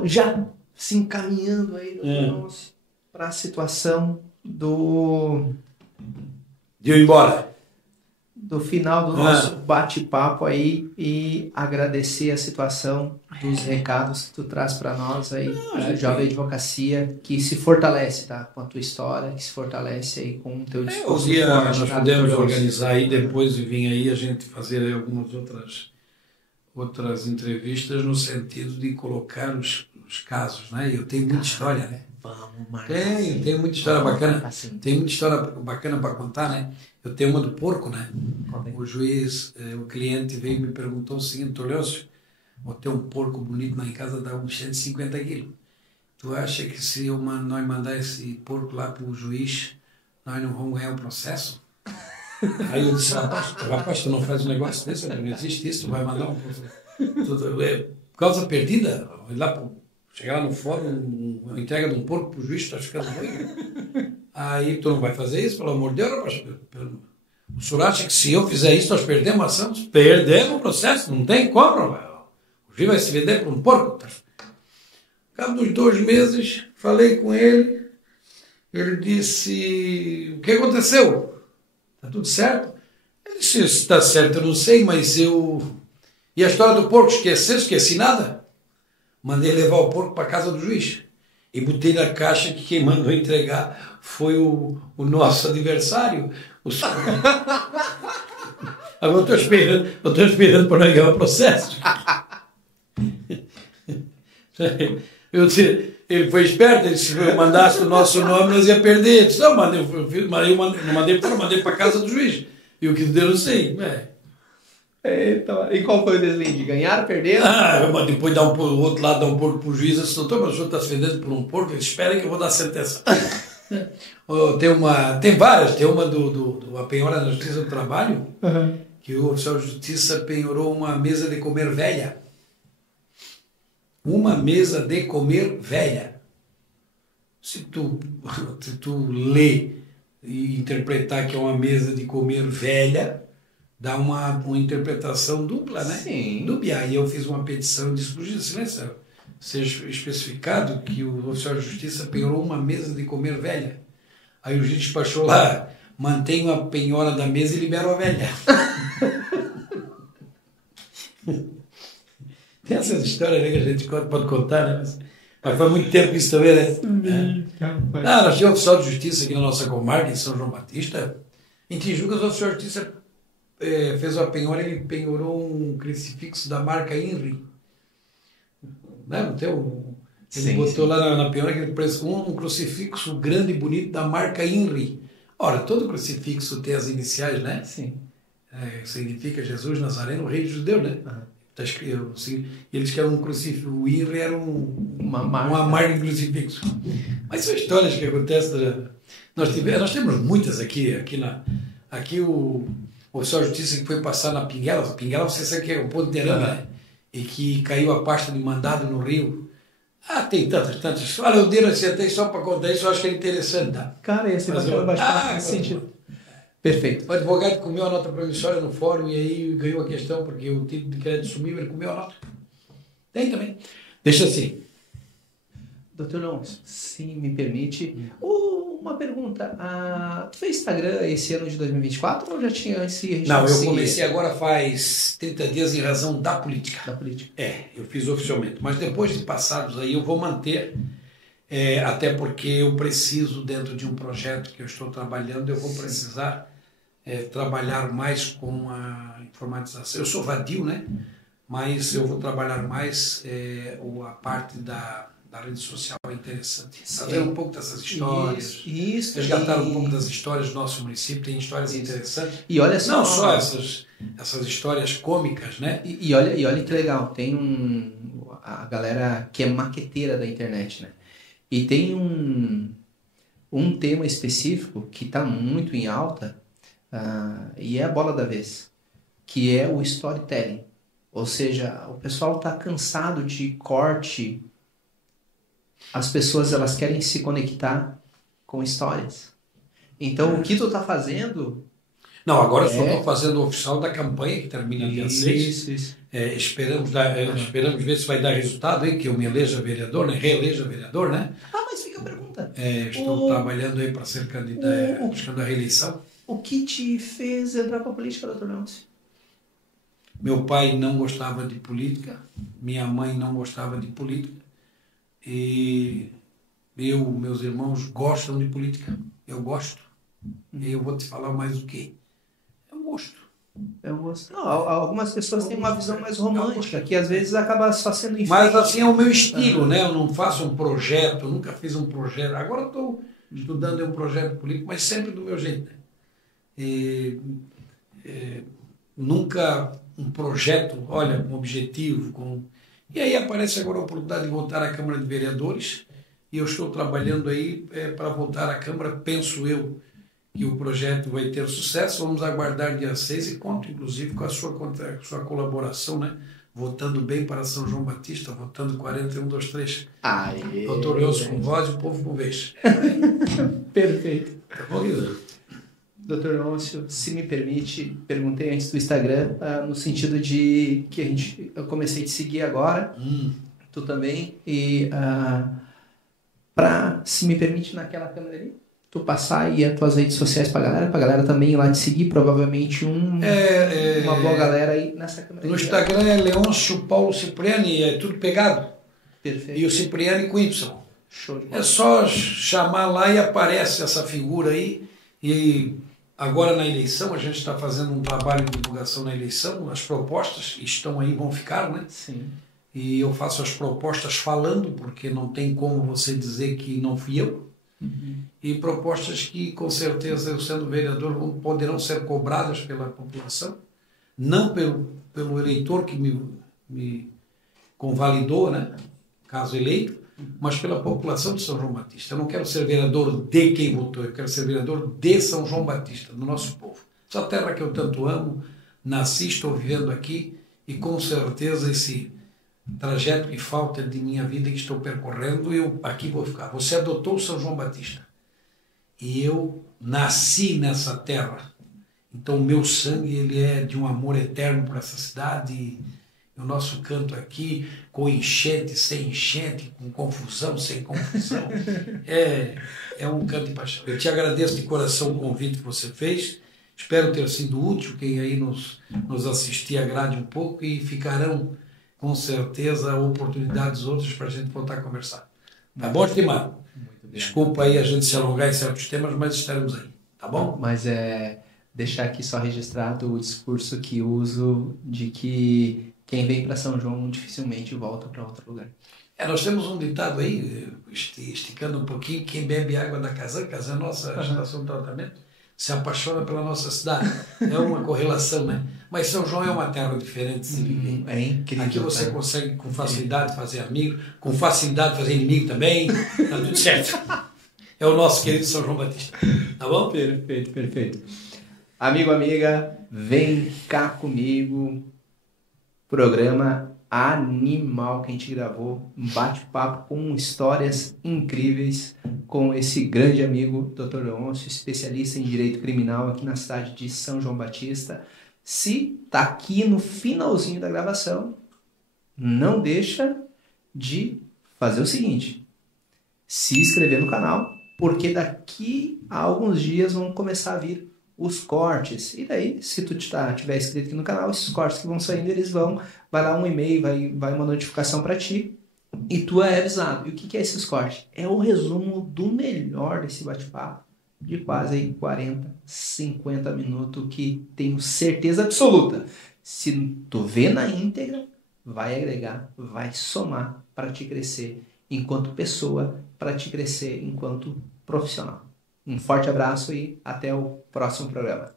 Já se encaminhando aí para a situação do ir embora. Do final do nosso bate-papo aí e agradecer a situação dos recados que tu traz para nós aí, Jovem Advocacia, que se fortalece, tá? Com a tua história, que se fortalece aí com o teu discurso. Nós podemos organizar aí depois e vir aí a gente fazer algumas outras entrevistas no sentido de colocar os casos, né? Eu tenho muita história, né? Vamos, Marcos. Tenho muita história bacana. Tem muita história bacana para contar, né? Eu tenho uma do porco, né? O juiz, o cliente veio e me perguntou o seguinte: Leôncio, vou ter um porco bonito lá em casa, dá uns 150 quilos. Tu acha que se nós mandar esse porco lá para o juiz, nós não vamos ganhar o processo? Aí eu disse: rapaz, tu não faz um negócio desse, não existe isso, tu vai mandar um porco. Causa perdida, chegar lá no fórum, uma entrega de um porco para o juiz, tu está ficando doido. Aí tu não vai fazer isso, pelo amor de Deus, rapaz. O senhor acha que se eu fizer isso, nós perdemos a ação? Perdemos o processo, não tem como. O juiz vai se vender por um porco. Ao cabo dos 2 meses, falei com ele, ele disse: o que aconteceu? Está tudo certo? Ele disse: se está certo eu não sei, mas eu... E a história do porco, esqueci nada? Mandei levar o porco para a casa do juiz. E botei na caixa que quem mandou entregar foi o nosso adversário. Agora eu estou esperando para nós ganhar o processo. Ele foi esperto, ele disse: se eu mandasse o nosso nome, nós ia perder. Eu disse: não, não mandei para a casa do juiz. E o que deu, não sei. Eita, e qual foi o deslinde? Ganharam, perderam? Depois o outro lado dá um porco para o juiz. Eu disse: doutor, mas o senhor está se vendendo por um porco? Espera que eu vou dar a sentença. Tem várias. Tem uma a penhora da Justiça do Trabalho, que o oficial de justiça penhorou uma mesa de comer velha. Uma mesa de comer velha. Se tu ler e interpretar que é uma mesa de comer velha, dá uma interpretação dupla, né? Sim. Dúbia. E eu fiz uma petição e disse para o juiz: seja especificado que o oficial de justiça penhorou uma mesa de comer velha. Aí o juiz despachou lá: mantém a penhora da mesa e libera a velha. Tem essas histórias, né, que a gente pode contar, né? Mas faz muito tempo isso também, né? Nós tínhamos oficial de justiça aqui na nossa comarca, em São João Batista. Em Tijucas, o oficial de justiça fez uma penhora, ele penhorou um crucifixo da marca INRI. Né? Ele botou lá na penhora aquele preço, um crucifixo grande e bonito da marca INRI. Ora, todo crucifixo tem as iniciais, né? Sim. Significa Jesus Nazareno, Rei dos Judeus, né? Tá escrito, assim, eles querem um crucifixo. O INRI era uma marca de crucifixo. Mas são histórias que acontecem. Nós temos muitas aqui o oficial de justiça que foi passar na Pinguela. Pinguela, você sabe que é o ponto de Arame, né? E que caiu a pasta de mandado no rio. Tem tantas. Olha, eu dei até só para contar isso, eu acho que é interessante, tá? Cara, esse bacana bastante nesse sentido. Perfeito. O advogado comeu a nota promissória no fórum e aí ganhou a questão, porque o título de crédito sumiu, ele comeu a nota. Tem também. Deixa assim. Doutor Leôncio, se me permite, uma pergunta. Tu fez Instagram esse ano de 2024 ou já tinha antes? Não, eu comecei agora faz 30 dias em razão da política. Da política. Eu fiz oficialmente. Mas depois de passados aí eu vou manter, até porque eu preciso, dentro de um projeto que eu estou trabalhando, eu vou precisar trabalhar mais com a informatização. Eu sou vadio, né? Mas eu vou trabalhar mais a parte da rede social é interessante. Saber um pouco dessas histórias. Isso. Resgatar um pouco das histórias do nosso município. Tem histórias interessantes. E olha só. Não só essas histórias cômicas, né? E olha que legal. Tem a galera que é maqueteira da internet, né? E tem um tema específico que está muito em alta, e é a bola da vez, que é o storytelling. Ou seja, o pessoal está cansado de corte. As pessoas elas querem se conectar com histórias. Então, o que tu tá fazendo... Não, agora eu só estou fazendo o oficial da campanha, que termina dia 6. Isso. Esperamos ver se vai dar resultado aí, que eu me eleja vereador, né? Reeleja vereador, né? Mas fica a pergunta. Estou trabalhando aí para ser candidato, buscando a reeleição. O que te fez entrar para a política, doutor Leôncio? Meu pai não gostava de política, minha mãe não gostava de política, e meus irmãos gostam de política, eu gosto. E eu vou te falar mais o quê? É um gosto. É um gosto. Não, algumas pessoas têm uma visão mais romântica, que às vezes acaba só sendo enfeite. Mas assim é o meu estilo, né? Eu não faço um projeto, eu nunca fiz um projeto. Agora estou estudando um projeto político, mas sempre do meu jeito. Né? Nunca um projeto, olha, com objetivo, E aí aparece agora a oportunidade de voltar à Câmara de Vereadores, e eu estou trabalhando aí para voltar à Câmara. Penso eu que o projeto vai ter sucesso. Vamos aguardar dia 6 e conto, inclusive, com a sua colaboração, né? Votando bem para São João Batista, votando 4123. Doutor Leôncio com voz e o povo com vez. Perfeito. Tá bom, Guilherme? Doutor Leôncio, se me permite, perguntei antes do Instagram, no sentido de que eu comecei a te seguir agora, tu também, e se me permite, naquela câmera ali, tu passar aí as tuas redes sociais pra galera também ir lá te seguir, provavelmente uma boa galera aí nessa câmera. No Instagram é Leôncio Paulo Cipriani, é tudo pegado. Perfeito. E o Cipriani com Y. Show de bola. É só chamar lá e aparece essa figura aí. E agora na eleição, a gente está fazendo um trabalho de divulgação na eleição, as propostas estão aí, vão ficar, né? Sim. E eu faço as propostas falando, porque não tem como você dizer que não fui eu. E propostas que, com certeza, eu sendo vereador, poderão ser cobradas pela população, não pelo eleitor que me convalidou, né? Caso eleito, mas pela população de São João Batista. Eu não quero ser vereador de quem votou, eu quero ser vereador de São João Batista, do nosso povo. Essa terra que eu tanto amo, nasci, estou vivendo aqui, e com certeza esse trajeto que falta de minha vida que estou percorrendo, eu aqui vou ficar. Você adotou São João Batista e eu nasci nessa terra, então o meu sangue ele é de um amor eterno por essa cidade. E o nosso canto aqui, com enchente, sem enchente, com confusão, sem confusão, é um canto de paixão. Eu te agradeço de coração o convite que você fez, espero ter sido útil, quem aí nos assistir agrade um pouco, e ficarão com certeza oportunidades outras para a gente voltar a conversar. Tá bom, estimado? Desculpa aí a gente se alongar em certos temas, mas estaremos aí, tá bom? Mas deixar aqui só registrado o discurso que uso de que quem vem para São João dificilmente volta para outro lugar. Nós temos um ditado aí, esticando um pouquinho, quem bebe água da Casanca, a nossa estação de tratamento, se apaixona pela nossa cidade. É uma correlação, né? Mas São João é uma terra diferente de se viver. É incrível. Aqui você consegue com facilidade fazer amigo, com facilidade fazer inimigo também, tá tudo certo. É o nosso querido São João Batista. Tá bom? Perfeito. Amigo, amiga, vem cá comigo. Programa animal que a gente gravou. Um bate-papo com histórias incríveis com esse grande amigo, Dr. Leôncio, especialista em direito criminal aqui na cidade de São João Batista. Se tá aqui no finalzinho da gravação, não deixa de fazer o seguinte: se inscrever no canal, porque daqui a alguns dias vão começar a vir os cortes. E daí, se tu tiver inscrito aqui no canal, esses cortes que vão saindo, vai lá um e-mail, vai uma notificação para ti e tu é avisado. E o que é esses cortes? É o resumo do melhor desse bate-papo, de quase aí 40, 50 minutos, que tenho certeza absoluta, se tu vê na íntegra, vai agregar, vai somar para te crescer enquanto pessoa, para te crescer enquanto profissional. Um forte abraço e até o próximo programa.